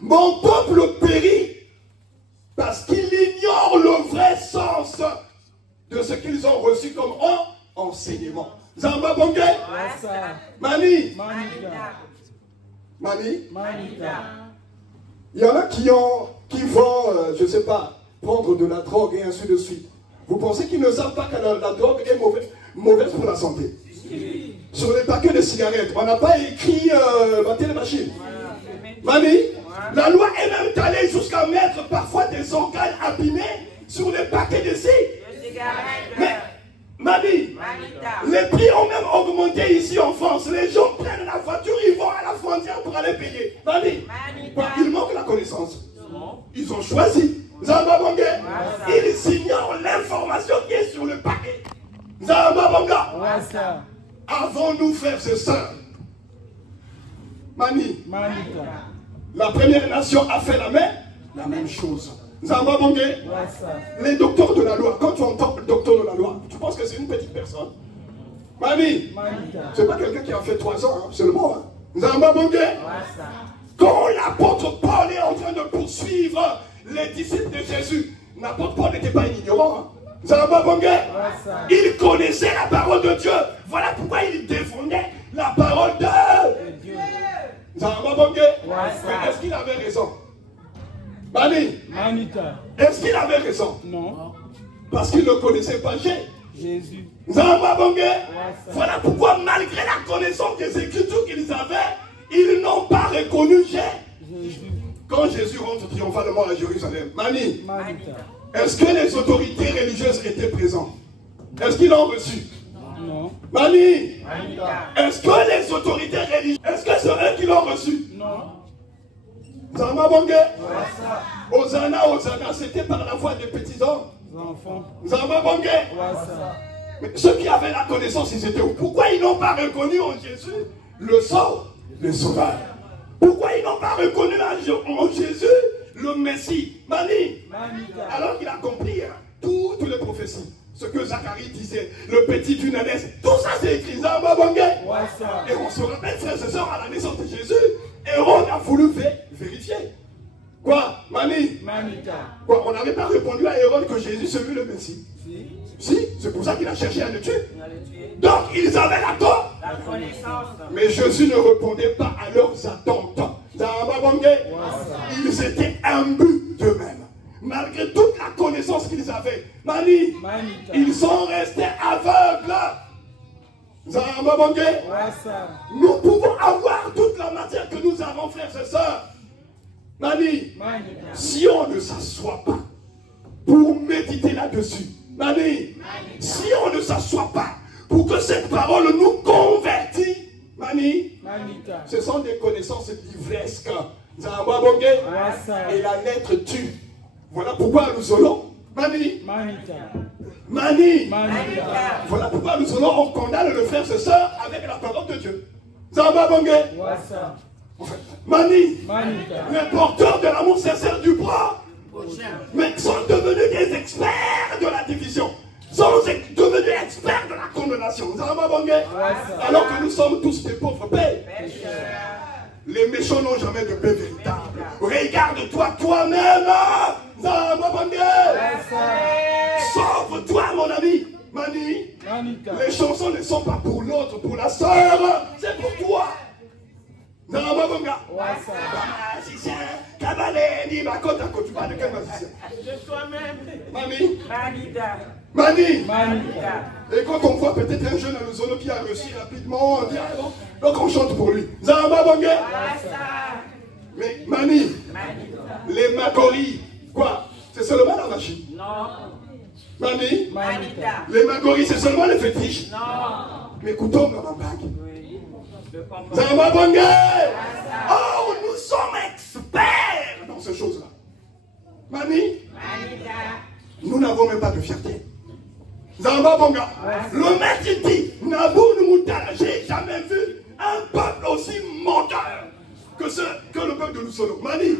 Mon peuple périt parce qu'il ignore le vrai sens de ce qu'ils ont reçu comme enseignement. Zamba Bongé, Mani, Mani, il y en a qui vont, je ne sais pas, prendre de la drogue et ainsi de suite. Vous pensez qu'ils ne savent pas que la drogue est mauvaise pour la santé? Sur les paquets de cigarettes, on n'a pas écrit battre les machines. Mani, la loi est même allée jusqu'à mettre parfois des organes abîmés sur les paquets de cigarettes. Mais, Mani, les prix ont même augmenté ici en France. Les gens prennent la voiture, ils vont à la frontière pour aller payer. Mani, il manque la connaissance. Ils ont choisi. Zambabonge, ils ignorent l'information qui est sur le paquet. Zambabonga, avons-nous, frères et sœurs, Mani, la première nation a fait la même chose. Zambabonge, les docteurs de la loi, quand tu entends le docteur de la loi, tu penses que c'est une petite personne? Mani, c'est pas quelqu'un qui a fait 3 ans, hein, seulement. Hein. Zambabonge, quand l'apôtre Paul est en train de poursuivre les disciples de Jésus, l'apôtre Paul n'était pas ignorant. Hein. Il connaissait la parole de Dieu. Voilà pourquoi il défendait la parole de Dieu. Est-ce qu'il avait raison? Bani, est-ce qu'il avait raison? Non. Parce qu'il ne connaissait pas Jésus. Voilà pourquoi malgré la connaissance des Écritures qu'ils avaient, ils n'ont pas reconnu Jésus. Quand Jésus rentre triomphalement à Jérusalem, Mani, est-ce que les autorités religieuses étaient présentes? Est-ce qu'ils l'ont reçu? Non. Mani, est-ce que les autorités religieuses, est-ce que c'est eux qui l'ont reçu? Non. Zambabonge, Hosanna, Hosanna, c'était par la voix des petits enfants. Zambabonge, mais ceux qui avaient la connaissance, ils étaient où? Pourquoi ils n'ont pas reconnu en Jésus le sauveur? Pourquoi ils n'ont pas reconnu en Jésus le Messie? Mani, alors qu'il a compris hein, toutes les prophéties, ce que Zacharie disait, le petit d'une ânesse, tout ça c'est écrit. Et on se rappelle, frères et sœurs, à la naissance de Jésus, Hérode a voulu vérifier. Quoi? Mani? Quoi? On n'avait pas répondu à Hérode que Jésus serait le Messie. Si, c'est pour ça qu'il a cherché à le tuer. Donc ils avaient la connaissance. Mais Jésus ne répondait pas à leurs attentes. Ils étaient imbus d'eux-mêmes. Malgré toute la connaissance qu'ils avaient. Mani, ils sont restés aveugles. Nous pouvons avoir toute la matière que nous avons, frères et sœurs. Mani, si on ne s'assoit pas pour méditer là-dessus, Mani, si on ne s'assoit pas pour que cette parole nous convertisse, Mani, ce sont des connaissances livresques. Et la lettre tue. Voilà pourquoi nous allons, Mani, voilà pourquoi nous allons, on condamne le frère et sœur avec la parole de Dieu. Mani, les porteurs de l'amour sincère du bras, mais sont devenus des experts de la division, sont devenus experts de la condamnation. Alors que nous sommes tous des pauvres pécheurs. Les méchants n'ont jamais de paix véritable. Regarde-toi toi-même. Sauve-toi, mon ami. Mani, les chansons ne sont pas pour l'autre, pour la sœur, c'est pour toi. Magicien, cabaret, ni ma côte à côte, tu parles de quel magicien? De toi-même. Mani. Et quand on voit peut-être un jeune à Luzolo qui a réussi rapidement, on dit, ah, donc on chante pour lui. Mais Mani, les Makoris, quoi? c'est seulement la magie. Non. Mani, Manita. les magoris, c'est seulement les fétiches. Non. Mais écoutons dans la bague. Oui. Je comprends. Zamba Bangé. Oh, nous sommes experts dans ces choses-là. Mani, Manita. nous n'avons même pas de fierté. Zamba Banga, le maître dit, Nabou Moutala, j'ai jamais vu un peuple aussi menteur que le peuple de Lusolo. Mani,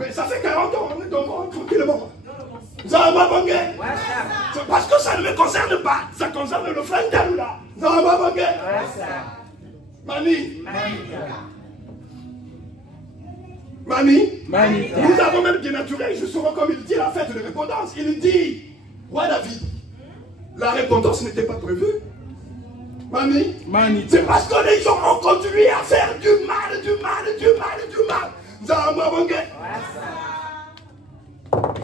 mais ça fait 40 ans, on est devant tranquillement. Zamba Bangé, c'est parce que ça ne me concerne pas, ça concerne le frère Dalula. Zamba Bangé, Mani, Mani, nous avons même dénaturé justement comme il dit la fête de répondance. Il dit, roi David, la répondance n'était pas prévue. Mani, c'est parce que les gens ont continué à faire du mal. Zamba Bangé.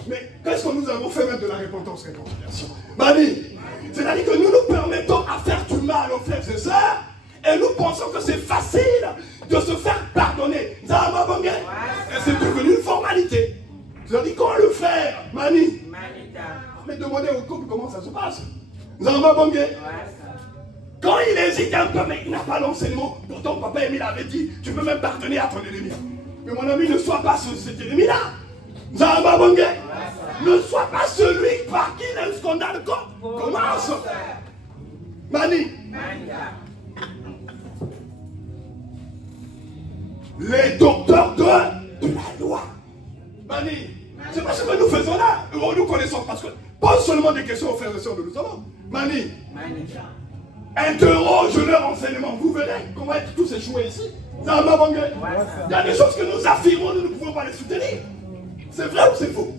Mais qu'est-ce que nous avons fait même de la repentance, réconciliation? Mani, c'est-à-dire que nous nous permettons à faire du mal aux frères et sœurs et nous pensons que c'est facile de se faire pardonner. Zamba Bangé. Et c'est devenu une formalité. C'est-à-dire quand le frère, Mani, mais demandez au couple comment ça se passe. Zamba Bangé. Quand il hésite un peu, mais il n'a pas l'enseignement. Pourtant, papa Émile avait dit, tu peux même pardonner à ton ennemi. Mais mon ami, ne sois pas cet ennemi-là. Zamba Bangé. Ne sois pas celui par qui le scandale commence. Mani. Les docteurs de la loi. Mani. C'est pas ce que nous faisons là. Nous connaissons parce que pas seulement des questions aux frères et sœurs de nous avons. Mani. Interroge leur enseignement. Vous verrez comment être tous échoués ici. Zamba Bangé. Il y a des choses que nous affirmons, nous ne pouvons pas les soutenir. C'est vrai ou c'est faux?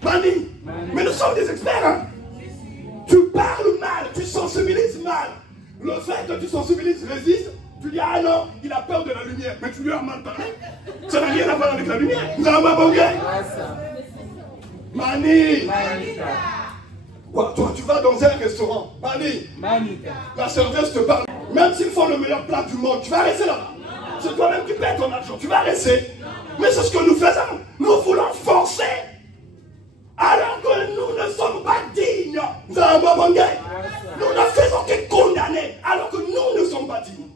Mani. Mais nous sommes des experts. Hein? Tu parles mal, tu sensibilises mal. Le fait que tu sensibilises résiste, tu dis ah non, il a peur de la lumière. Mais tu lui as mal parlé. Ça n'a rien à voir avec la lumière. Zamba Bangé. Mani. Quoi, toi, tu vas dans un restaurant, Mani, la serveuse te parle. Même s'ils font le meilleur plat du monde, tu vas rester là-bas. C'est toi-même qui paies ton argent, tu vas rester. Mais c'est ce que nous faisons. Nous voulons forcer. Alors que nous ne sommes pas dignes. Zamba Bangé. Nous ne faisons que condamner. Alors que nous ne sommes pas dignes.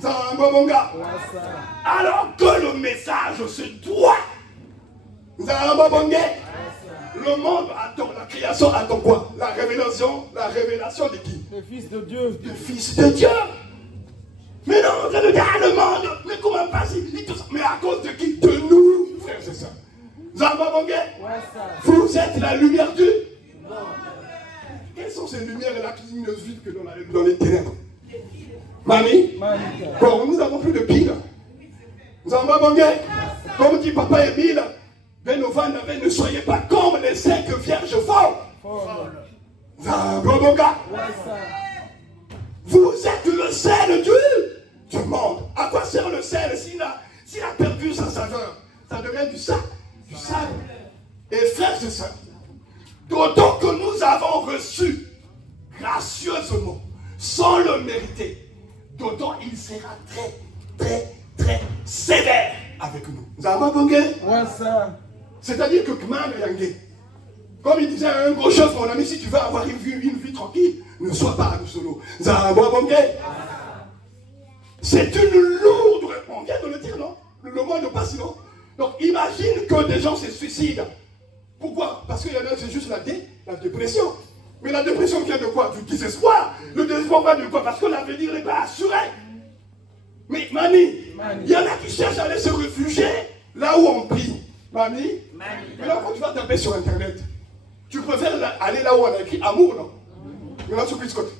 Zamba Bangé. Alors que le message se doit. Zamba Bangé. Le monde attend, la création attend quoi? La révélation de qui? Le Fils de Dieu. Le Fils de Dieu. Mais non, on le dire le monde. Mais comment pas si? Mais à cause de qui? De nous, frères et sœurs. Zamba Bangé. Vous êtes la lumière du monde. Quelles sont ces lumières-là qui ne vivent que dans les ténèbres? Mani. Bon, nous n'avons plus de piles. Zamba Bangé. Comme dit Papa Émile. Benovan ne soyez pas comme les 5 vierges folles. Vous êtes le sel du monde. À quoi sert le sel s'il a perdu sa saveur? Ça devient du sable. Et frères et sœurs, d'autant que nous avons reçu gracieusement, sans le mériter, d'autant il sera très sévère avec nous. Zamba Bangé. C'est-à-dire que Kman Yangé, comme il disait à un gros chef, mon ami, si tu veux avoir une vie tranquille, ne sois pas à nous solo. Zamba Bangé. C'est une lourde, on vient de le dire, non? Le mot ne passe, non? Donc imagine que des gens se suicident. Pourquoi? Parce qu'il y en a, c'est juste la dépression. Mais la dépression vient de quoi? Du désespoir. Le désespoir vient de quoi? Parce que l'avenir n'est pas assuré. Mais Mani, il y en a qui cherchent à aller se réfugier là où on prie. Mani, mais là quand tu vas taper sur internet, tu préfères aller là où on a écrit amour, non? Mais là tu cliques côté.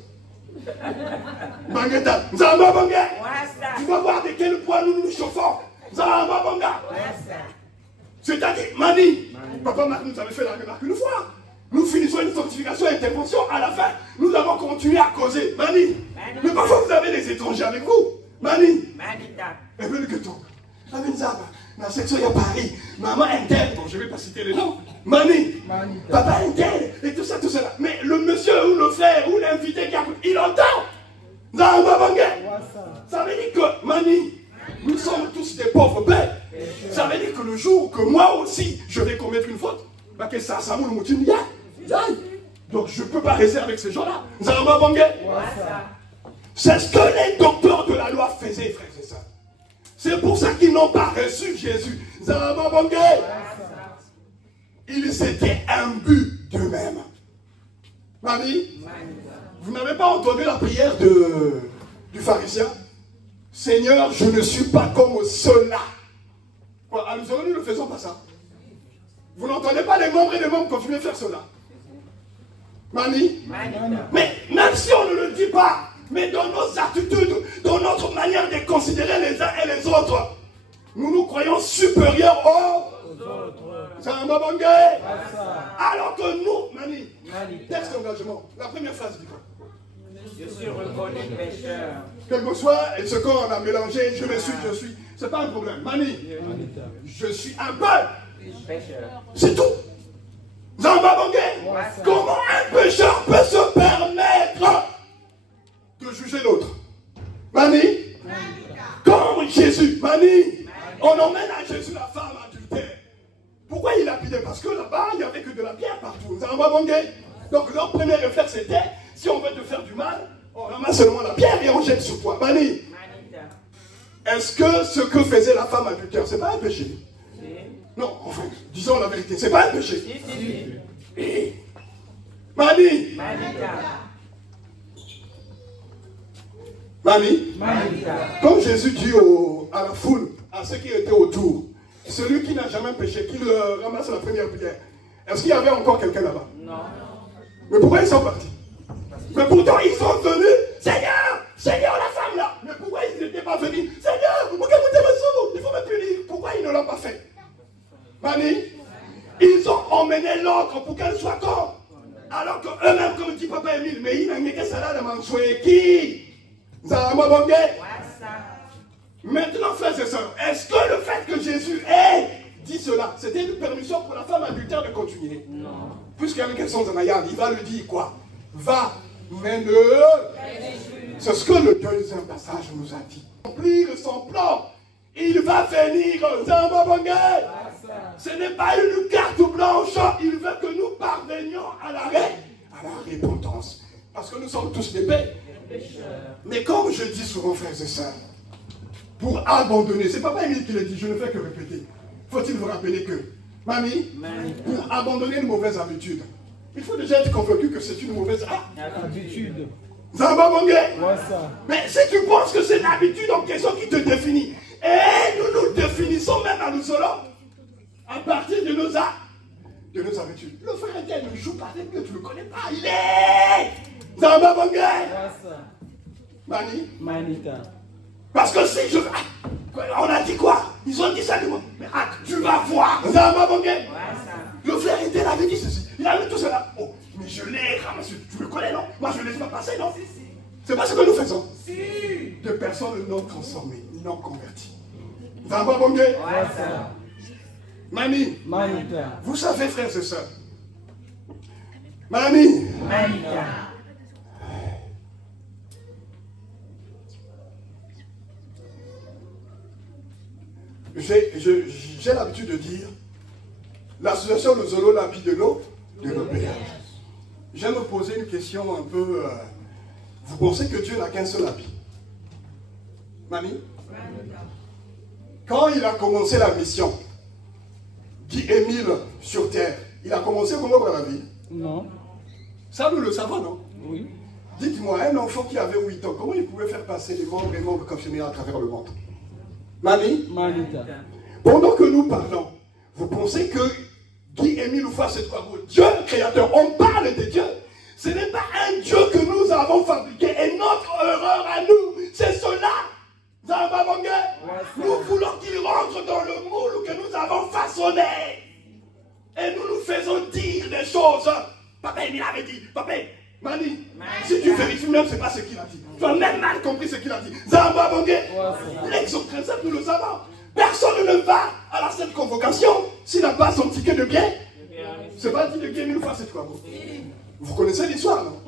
Mangeta, Zamba Bangé. Tu vas voir de quel point nous nous chauffons. Zamba Bangé. C'est-à-dire, Mani, Papa Marc nous avait fait la remarque une fois. Nous finissons une sanctification et intervention. À la fin, nous avons continué à causer. Mani, mais parfois vous avez des étrangers avec vous. Mani, et puis le gueton. Amen Zaba. La section à Paris, maman Intel, bon je ne vais pas citer les noms, Mani, papa Intel, et tout ça, tout cela. Mais le monsieur ou le frère ou l'invité qui a il entend. Zamba Bangé. Ça veut dire que, Mani, nous sommes tous des pauvres pères. Ça veut dire que le jour que moi aussi, je vais commettre une faute, bah que ça me motive, donc je ne peux pas rester avec ces gens-là. C'est ce que les docteurs de la loi faisaient, frères et sœurs. C'est pour ça qu'ils n'ont pas reçu Jésus. Ils étaient imbus d'eux-mêmes. Mamie, vous n'avez pas entendu la prière du pharisien? Seigneur, je ne suis pas comme ceux-là. Alors nous ne faisons pas ça. Vous n'entendez pas les membres et les membres continuer à faire cela. Mamie, mais même si on ne le dit pas, mais dans nos attitudes, dans notre manière de considérer les uns et les autres, nous nous croyons supérieurs aux autres. C'est un babangé. Alors que nous, Mani, texte d'engagement, la première phrase dit quoi? Je suis reconnu pécheur. Quel que soit ce qu'on a mélangé, je suis, c'est pas un problème. Mani, je suis un peu pécheur. C'est tout. Zambabangé, comment un pécheur peut se permettre de juger l'autre? Mani, comme Jésus, Mani, on emmène à Jésus la femme adultère. Pourquoi il lapidait? Parce que là-bas, il n'y avait que de la pierre partout. Zambabangé. Donc leur premier réflexe était, si on veut te faire du mal, on ramasse seulement la pierre et on jette sur toi. Mani, est-ce que ce que faisait la femme adultère, c'est pas un péché? Non, enfin, disons la vérité, c'est pas un péché. Et Mani, comme Jésus dit à la foule, à ceux qui étaient autour, celui qui n'a jamais péché, qui ramasse la première pierre, est-ce qu'il y avait encore quelqu'un là-bas? Non. Mais pourquoi ils sont partis? Mais pourtant ils sont venus, Seigneur, Seigneur, la femme là. Mais pourquoi ils n'étaient pas venus? Seigneur, il faut me punir. Pourquoi ils ne l'ont pas fait? Mani, ils ont emmené l'autre pour qu'elle soit con. Alors qu'eux-mêmes, comme dit Papa Émile, mais ils n'ont pas ça de manger qui? Maintenant, frères et sœurs, est-ce que le fait que Jésus ait dit cela, c'était une permission pour la femme adultère de continuer? Non. Puisqu'il y a une question de Mayad, il va lui dire quoi? Va, mais ne. C'est ce que le deuxième passage nous a dit. Remplir son plan. Il va venir. Ce n'est pas une carte blanche. Il veut que nous parvenions à la repentance. Parce que nous sommes tous des pécheurs. Mais comme je dis souvent, frères et sœurs, pour abandonner, c'est Papa Émile qui l'a dit, je ne fais que répéter. Faut-il vous rappeler que, Mamie, pour abandonner une mauvaise habitude, il faut déjà être convaincu que c'est une mauvaise habitude. Mais si tu penses que c'est l'habitude en question qui te définit, et nous nous définissons même à nous seuls, à partir de nos habitudes. Le frère Étienne ne joue pas avec Dieu, tu ne le connais pas, il est Mani. Parce que si je... on a dit quoi? Ils ont dit ça de moi. Mais tu vas voir. Le frère Étienne avait dit ceci. Il a vu tout cela. Oh, mais je l'ai ramassé. Tu le connais, non? Moi, je ne l'ai pas passé, non? C'est pas ce que nous faisons. De personnes non transformées, non converties. Mani, vous savez, frères et sœurs, Mani, j'ai l'habitude de dire, l'association de Zolo, l'habit de nos péages. Je vais me poser une question un peu, vous pensez que Dieu n'a qu'un seul habit? Mani? Quand il a commencé la mission, dit Émile sur terre, il a commencé comment dans la vie? Non. Ça, nous le savons, non? Oui. Dites-moi, un enfant qui avait 8 ans, comment il pouvait faire passer les membres et membres confirmés à travers le ventre? Mani? Pendant que nous parlons, vous pensez que Guy Émile ou c'est quoi? Dieu créateur, on parle de Dieu. Ce n'est pas un Dieu que nous avons fabriqué et notre erreur à nous, c'est cela. Nous voulons qu'il rentre dans le moule que nous avons façonné. Et nous nous faisons dire des choses. Papa Émile avait dit, Papa, Mani, si tu vérifies même, c'est pas ce qu'il a dit. Tu as même mal compris ce qu'il a dit. L'exemple principe, nous le savons. Personne ne va à la seule convocation s'il n'a pas son ticket de bien. C'est pas dit de bien une fois cette fois. Vous connaissez l'histoire, non?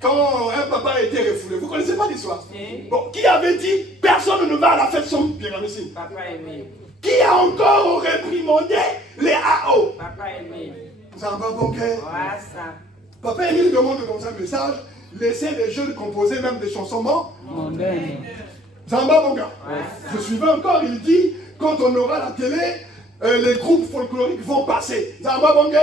Quand un papa a été refoulé, vous ne connaissez pas l'histoire? Bon, qui avait dit personne ne va à la fête sans bien ici? Papa Émile. Qui a encore réprimandé les AO? Papa Émile. Zamba Bonke. Ouais, ça. Papa Émile demande dans un message, laissez les jeunes composer même des chansons mondaines. Zamba Bonga. Je suivais encore, il dit, quand on aura la télé, les groupes folkloriques vont passer. Zamba Bonga.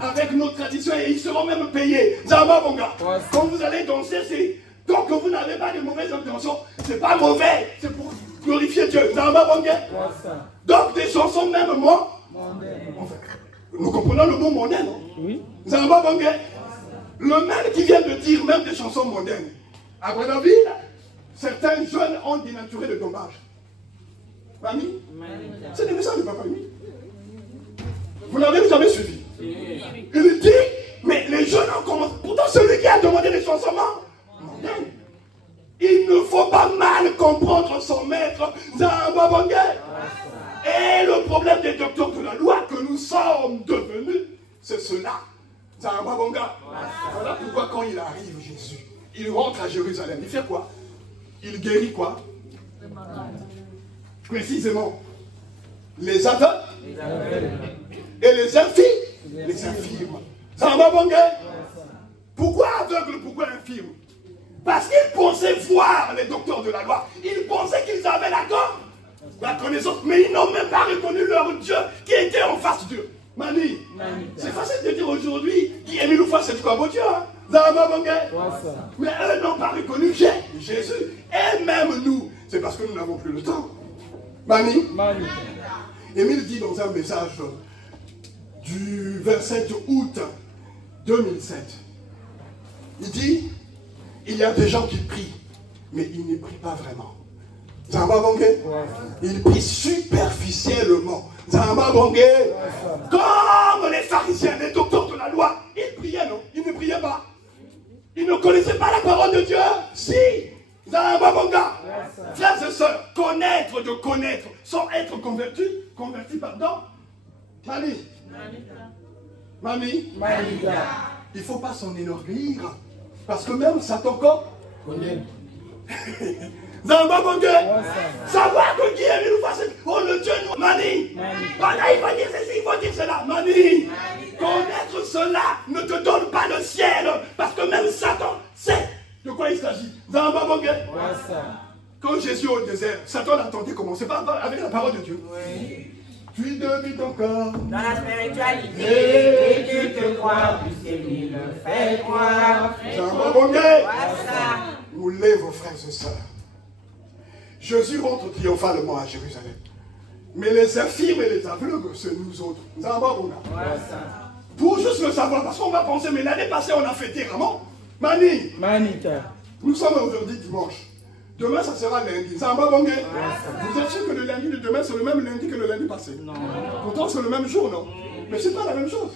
Avec nos traditions et ils seront même payés. Zamba Bonga. Quand vous allez danser, c'est donc vous n'avez pas de mauvaises intentions. C'est pas mauvais, c'est pour glorifier Dieu. Zamba Bonga. Donc des chansons même mondaines. En fait, nous comprenons le mot mondaine, non? Oui. Zamba Bonga. Le même qui vient de dire même des chansons mondaines. À Brazzaville, certains jeunes ont dénaturé le dommage. Mamie, c'est des messages de Papa Émile. Vous n'avez jamais suivi. Il dit, mais les jeunes ont commencé. Pourtant, celui qui a demandé les chansons mondaines, il ne faut pas mal comprendre son maître. Zamba Bonga. Et le problème des docteurs de la loi que nous sommes devenus, c'est cela. Zamba Bonga. Voilà pourquoi quand il arrive, Jésus, il rentre à Jérusalem. Il fait quoi? Il guérit quoi? Précisément. Les aveugles et les infirmes. Zamba Bonga. Pourquoi aveugle? Pourquoi infirme? Parce qu'ils pensaient voir les docteurs de la loi. Ils pensaient qu'ils avaient la connaissance, mais ils n'ont même pas reconnu leur Dieu qui était en face d'eux. Mani, c'est facile de dire aujourd'hui, qui est Milou face, c'est quoi beau Dieu, hein? Zamba Bonga. Mais eux n'ont pas reconnu Jésus. Et même nous, c'est parce que nous n'avons plus le temps. Mani, Émile dit dans un message du 27 août 2007, il dit, il y a des gens qui prient, mais ils ne prient pas vraiment. Zamba Bonga. Ils prient superficiellement. Zamba Bonga. Comme les pharisiens, les docteurs de la loi, ils priaient, non? Ils ne priaient pas. Ils ne connaissaient pas la parole de Dieu. Si. Zamba Bonga. Frères et sœurs, connaître de connaître, sans être converti, pardon. Mani. Il ne faut pas s'en énorgueillir. Parce que même Satan connaît. Zamba Bonga. Savoir que Dieu nous fasse. Oh le Dieu nous. Mani. Voilà, il va dire ceci, il va dire cela. Mani. Connaître cela ne te donne pas le ciel. Parce que même Satan sait de quoi il s'agit. Zamba Bonga. Quand Jésus au désert, Satan l'attendait comment? C'est pas avec la parole de Dieu. Oui. Tu devis ton corps dans la spiritualité et tu te crois plus qu'il le fait croire. Zamba Bonga. Nous lèvons, frères et sœurs. Jésus rentre triomphalement à Jérusalem. Mais les infirmes et les aveugles, c'est nous autres. Zamba Bonga. Pour juste le savoir, parce qu'on va penser, mais l'année passée, on a fêté Ramon. Mani. Nous sommes aujourd'hui dimanche. Demain, ça sera lundi. Zamba Bonga. Vous êtes sûr que le lundi de demain, c'est le même lundi que le lundi passé? Non. Pourtant, c'est le même jour, non? Mais c'est pas la même chose.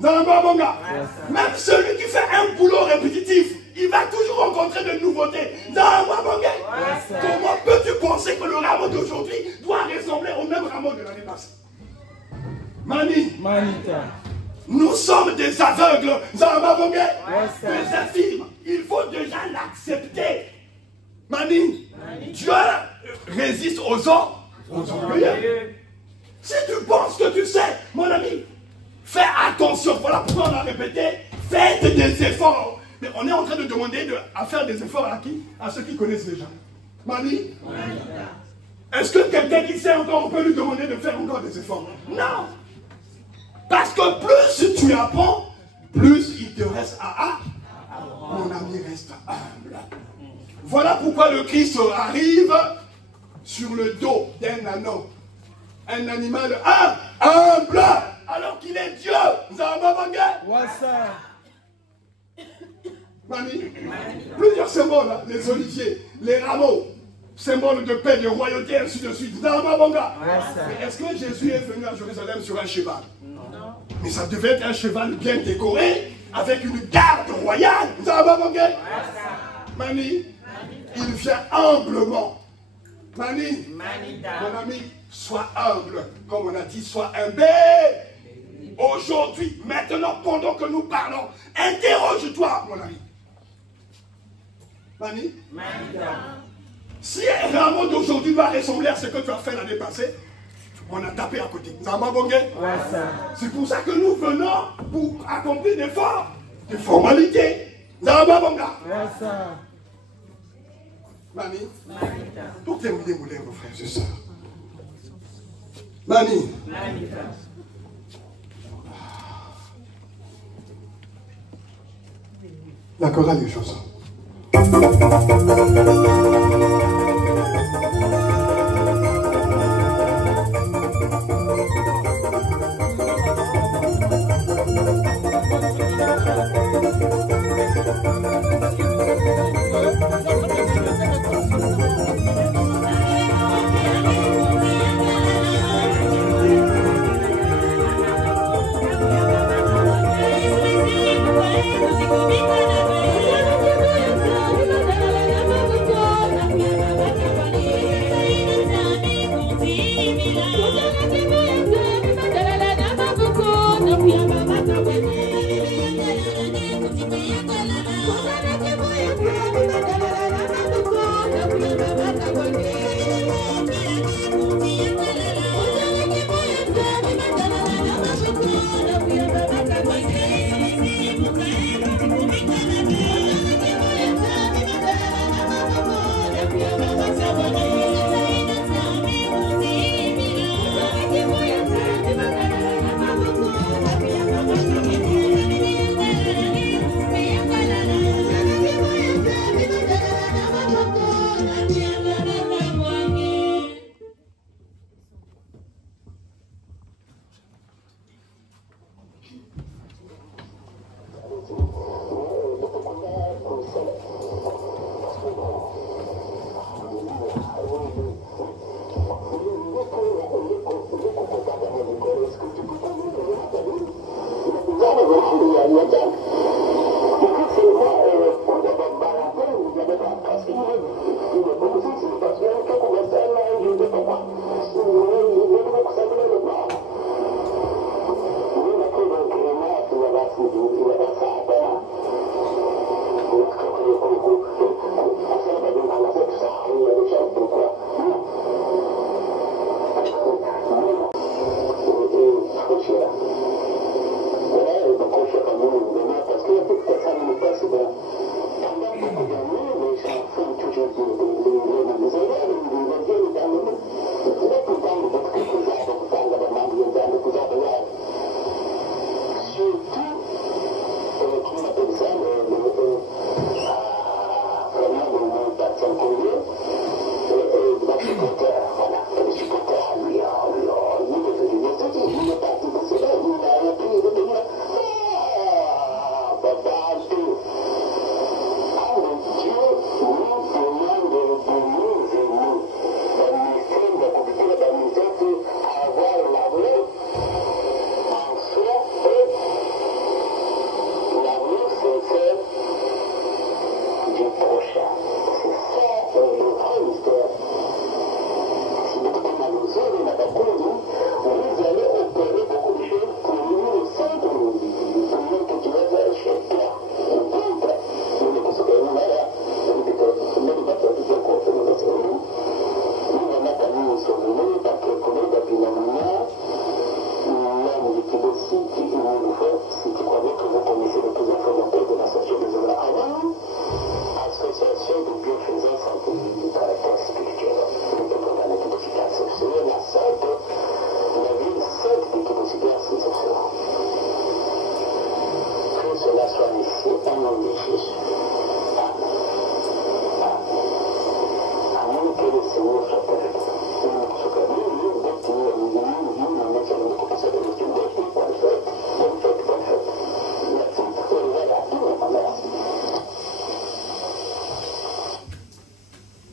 Zamba Bonga. Même celui qui fait un boulot répétitif, il va toujours rencontrer de nouveautés. Zamba Bonga. Comment peux-tu penser que le rameau d'aujourd'hui doit ressembler au même rameau de l'année passée? Mani. Nous sommes des aveugles. Zamba Bonga. Des infirmes. Il faut déjà l'accepter. Mani. Dieu résiste aux orgueilleux. Si tu penses que tu sais, mon ami, fais attention. Voilà pourquoi on a répété, faites des efforts. Mais on est en train de demander à faire des efforts à qui? À ceux qui connaissent déjà. Mani. Est-ce que quelqu'un qui sait encore, on peut lui demander de faire encore des efforts? Non. Parce que plus tu apprends, plus il te reste à mon ami, reste humble. Voilà pourquoi le Christ arrive sur le dos d'un ânon. Un animal humble, alors qu'il est Dieu. Zamba Bonga. Mani. Plusieurs symboles, hein? Les oliviers, les rameaux, symbole de paix, de royauté, ainsi de suite. Zamba Bonga. Mais est-ce que Jésus est venu à Jérusalem sur un cheval? Non. Mais ça devait être un cheval bien décoré, avec une garde royale. Zamba Bonga. Mani. Il vient humblement. Mani. Mon ami, sois humble. Comme on a dit, sois humble. Aujourd'hui, maintenant, pendant que nous parlons, interroge-toi, mon ami. Mani. Si un rameau d'aujourd'hui va ressembler à ce que tu as fait l'année passée, on a tapé à côté. C'est pour ça que nous venons pour accomplir des formalités. Mani, tout est moulé, mon frère, c'est ça. Mani. La chorale est chose.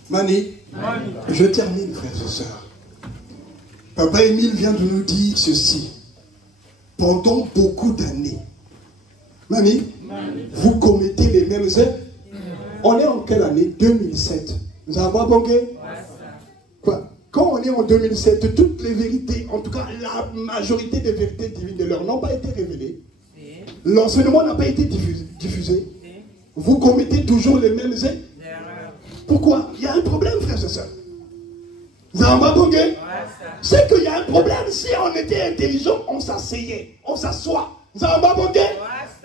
Mani, je termine, frères et sœurs. Papa Émile vient de nous dire ceci. Pendant beaucoup d'années, Mani, vous commettez les mêmes erreurs. On est en quelle année? 2007. Nous avons banqué? Quoi? Quand on est en 2007, toutes les vérités, en tout cas la majorité des vérités divines de l'heure n'ont pas été révélées. L'enseignement n'a pas été diffusé. Vous commettez toujours les mêmes erreurs. Pourquoi? Il y a un problème, frères et sœurs. C'est qu'il y a un problème. Si on était intelligent, on s'asseyait, on s'assoit.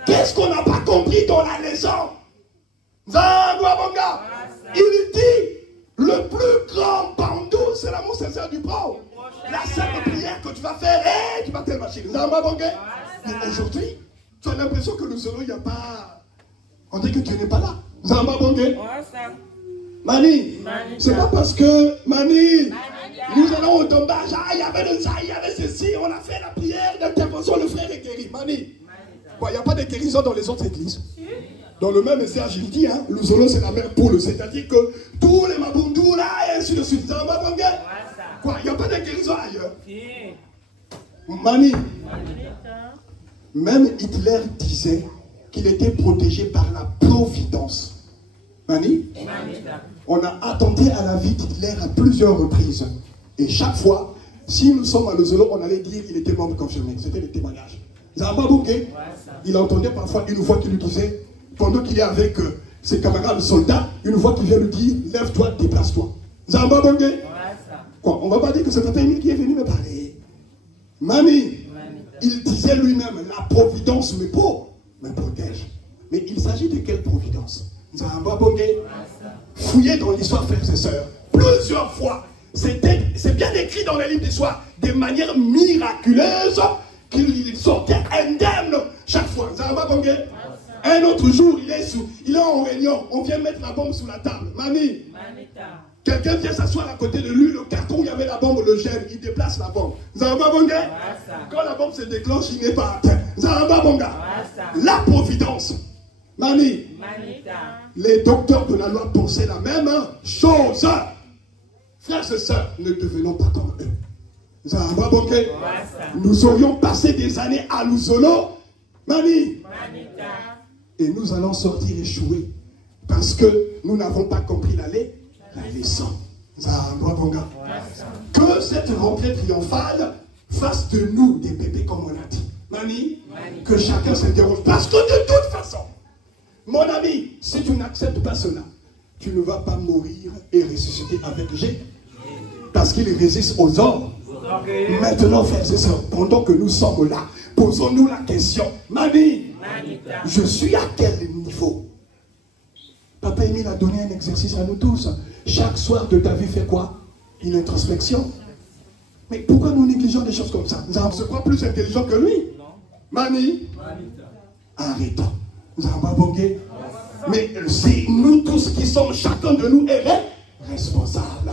Qu'est-ce qu'on n'a pas compris dans la légende? Il dit, le plus grand bandou, c'est l'amour sincère du pauvre. La simple prière que tu vas faire, tu vas te machine. Mais aujourd'hui, tu as l'impression que le solo, il n'y a pas... On dit que tu n'es pas là. Mani, c'est pas parce que, Mani, nous allons au tombage, il y avait ça, il y avait ceci, on a fait la prière d'intervention, le frère est guéri. Mani, il n'y a pas de guérison dans les autres églises. Dans le même message, il dit, hein, le solo c'est la même poule, c'est-à-dire que tous les mabundous là, et ainsi de suite. Quoi, il n'y a pas de guérison ailleurs. Mani, même Hitler disait qu'il était protégé par la providence. Mani, on a attenté à la vie d'Hitler à plusieurs reprises. Et chaque fois, si nous sommes à Lozolo, on allait dire qu'il était membre confirmé. C'était le témoignage. Il entendait parfois une voix qui lui disait, pendant qu'il est avec ses camarades soldats, une voix qui vient lui dire, lève-toi, déplace-toi. Quoi, on ne va pas dire que c'est Papa Émile qui est venu me parler. Mani, il disait lui-même, la providence me protège. Mais il s'agit de quelle providence? Fouillez dans l'histoire, frères et sœurs, plusieurs fois. C'est bien écrit dans les livres d'histoire, des manières miraculeuses qu'il sortait indemne chaque fois. Un autre jour, il est en réunion, on vient mettre la bombe sous la table. Mani, quelqu'un vient s'asseoir à côté de lui, le carton où il y avait la bombe le gêne, il déplace la bombe. Quand la bombe se déclenche, il n'est pas atteint. La providence. Mani, les docteurs de la loi pensaient la même chose. Frères et sœurs, ne devenons pas comme eux. Nous aurions passé des années à Luzolo, Mani, et nous allons sortir échoués parce que nous n'avons pas compris la leçon. Que cette rentrée triomphale fasse de nous des bébés comme on a dit. Mani, que chacun s'interroge. Parce que de toute façon, mon ami, si tu n'acceptes pas cela, tu ne vas pas mourir et ressusciter avec Jésus. Parce qu'il résiste aux hommes. Maintenant, frères et sœurs, pendant que nous sommes là, posons-nous la question. Mani, je suis à quel niveau? Papa Émile a donné un exercice à nous tous. Chaque soir de ta vie, fais quoi? Une introspection. Mais pourquoi nous négligeons des choses comme ça? On se croit plus intelligent que lui. Mani, arrêtons. Mais c'est nous tous qui sommes, chacun de nous est responsable.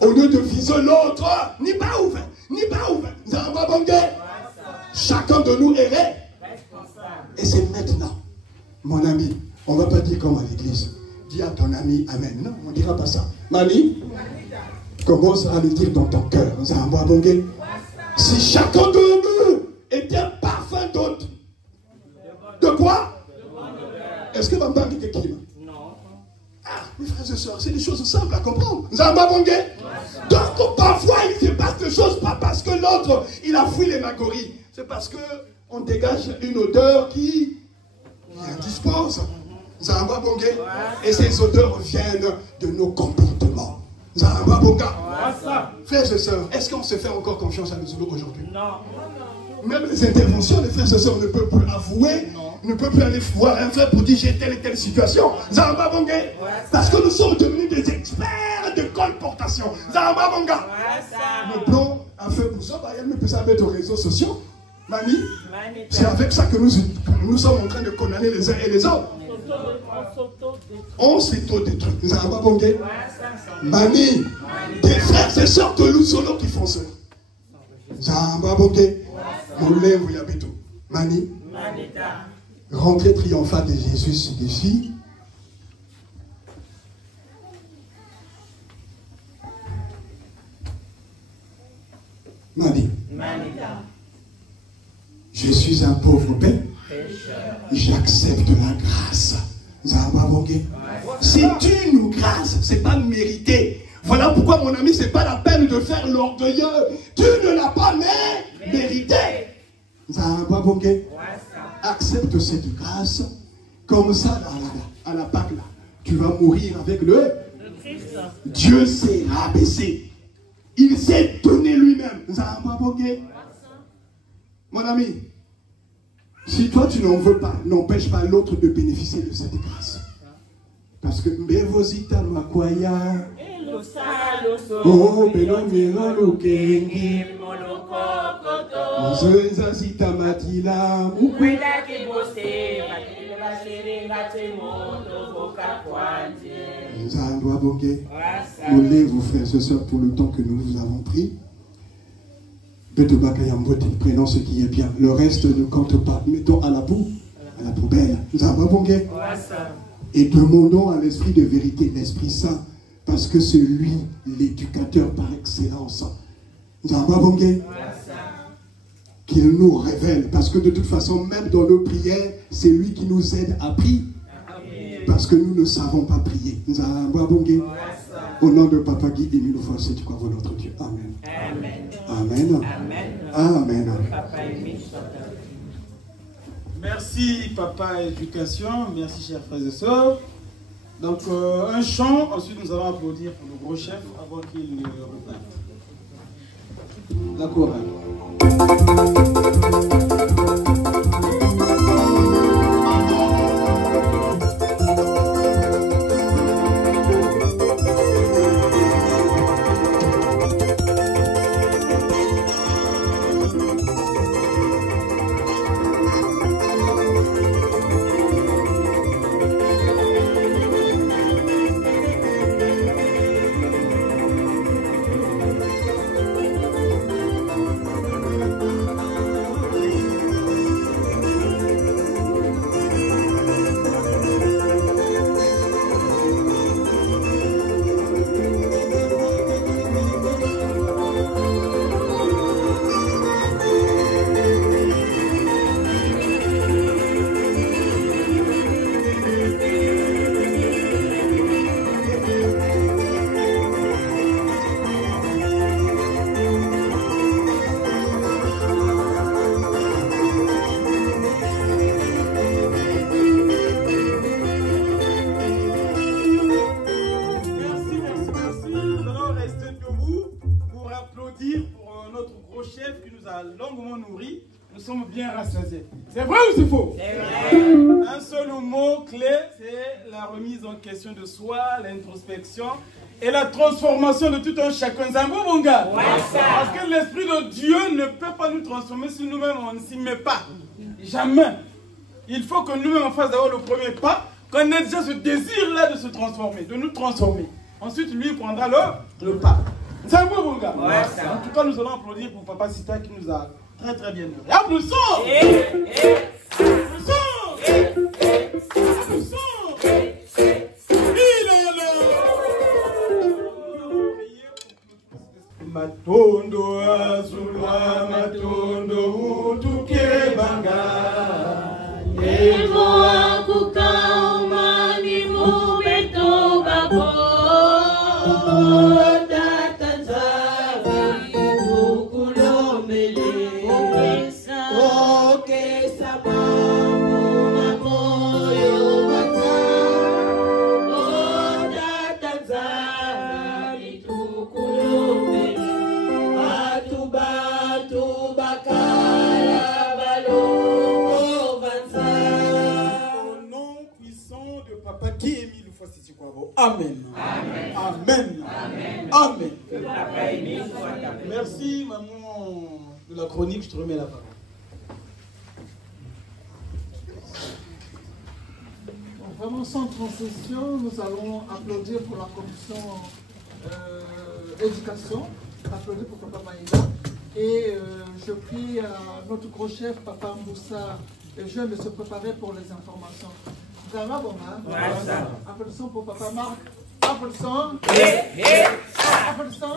Au lieu de viser l'autre, ni pas ouvert, ni pas ouvert. Chacun de nous est responsable. Et c'est maintenant, mon ami, on ne va pas dire comme à l'église. Dis à ton ami Amen. Non, on ne dira pas ça. Mani, commence à le dire dans ton cœur. Si chacun de nous était un parfum d'autre, de quoi? Est-ce que Bamba dit quelque chose? Non. Ah, mes frères et sœurs, c'est des choses simples à comprendre. Donc parfois il se passe des choses, pas parce que l'autre il a fui les magories, c'est parce qu'on dégage une odeur qui indispose. Et ces odeurs viennent de nos comportements. Frères et sœurs, est-ce qu'on se fait encore confiance à nous aujourd'hui? Non. Même les interventions, les frères et sœurs ne peuvent plus avouer, ne peuvent plus aller voir un frère pour dire j'ai telle et telle situation. Parce que nous sommes devenus des experts de colportation. Le plan a fait pour ça, il me peut ça mettre aux réseaux sociaux. Mani, c'est avec ça que nous sommes en train de condamner les uns et les autres. On s'auto-détruit. Mani, des frères et sœurs de Luzolo qui font ça. Mani, rentrée triomphale de Jésus signifie Mani, je suis un pauvre père, j'accepte la grâce. C'est une grâce, c'est pas mérité. Voilà pourquoi, mon ami, c'est pas la peine de faire l'orgueilleux. Tu ne l'as pas mérité. Accepte cette grâce. Comme ça, à la Pâque, là, tu vas mourir avec le Christ. Dieu s'est rabaissé. Il s'est donné lui-même. Mon ami, si toi tu n'en veux pas, n'empêche pas l'autre de bénéficier de cette grâce. Parce que Mbevosita Makwaya, oh Belomira Lukenge, Mozoenza Sita Matila, Ukwela kibose, Matila Serenga Temoto, Boka Kwanje. Nzandwa Bonge, nous lèvons frères et sœurs pour le temps que nous vous avons pris. Prenons ce qui est bien. Le reste ne compte pas. Mettons à la poubelle. Et demandons à l'Esprit de vérité, l'Esprit Saint, parce que c'est lui l'éducateur par excellence. Qu'il nous révèle, parce que de toute façon, même dans nos prières, c'est lui qui nous aide à prier. Parce que nous ne savons pas prier. Au nom de Papa Guy et nous voici, tu crois, notre Dieu. Amen. Amen. Amen. Amen. Merci Papa Éducation, merci chers frères et sœurs. Donc un chant, ensuite nous allons applaudir pour le gros chef avant qu'il ne reparte. La chorale. C'est vrai ou c'est faux? C'est vrai. Un seul mot clé, c'est la remise en question de soi, l'introspection et la transformation de tout un chacun. C'est un bon mon gars. Ouais, parce que l'Esprit de Dieu ne peut pas nous transformer si nous-mêmes on ne s'y met pas. Jamais. Il faut que nous-mêmes on fasse d'abord le premier pas, qu'on ait déjà ce désir-là de se transformer, de nous transformer. Ensuite, lui prendra le pas. C'est un bon gars. Ouais, en tout cas, nous allons applaudir pour Papa Sita qui nous a très très bien nourri. Applaudissons! Matondo azulwa matondo utuke banga Evo akuka umani mubeto babo Tatanza vitu kulomele Oke sababu na moyo wata Tatanza vitu kulomele Amen. Amen. Amen. Amen. Amen. Merci, maman de la chronique, je te remets la parole. Bon, vraiment sans transition, nous allons applaudir pour la commission éducation, applaudir pour Papa Maïda. Et je prie à notre gros chef, Papa Mboussa, et je de se préparer pour les informations. Ça va, bon, hein? Applaudissons pour Papa Marc. Applaudissons. Applaudissons.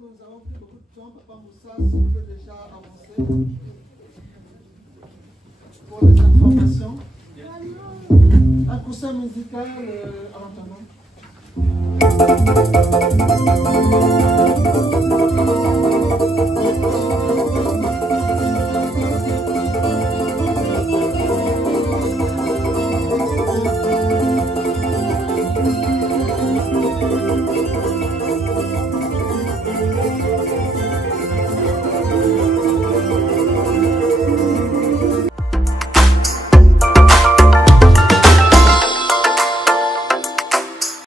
Nous avons pris beaucoup de temps. Papa Moussa, si tu peux déjà avancer pour les informations. Un coussin musical en attendant.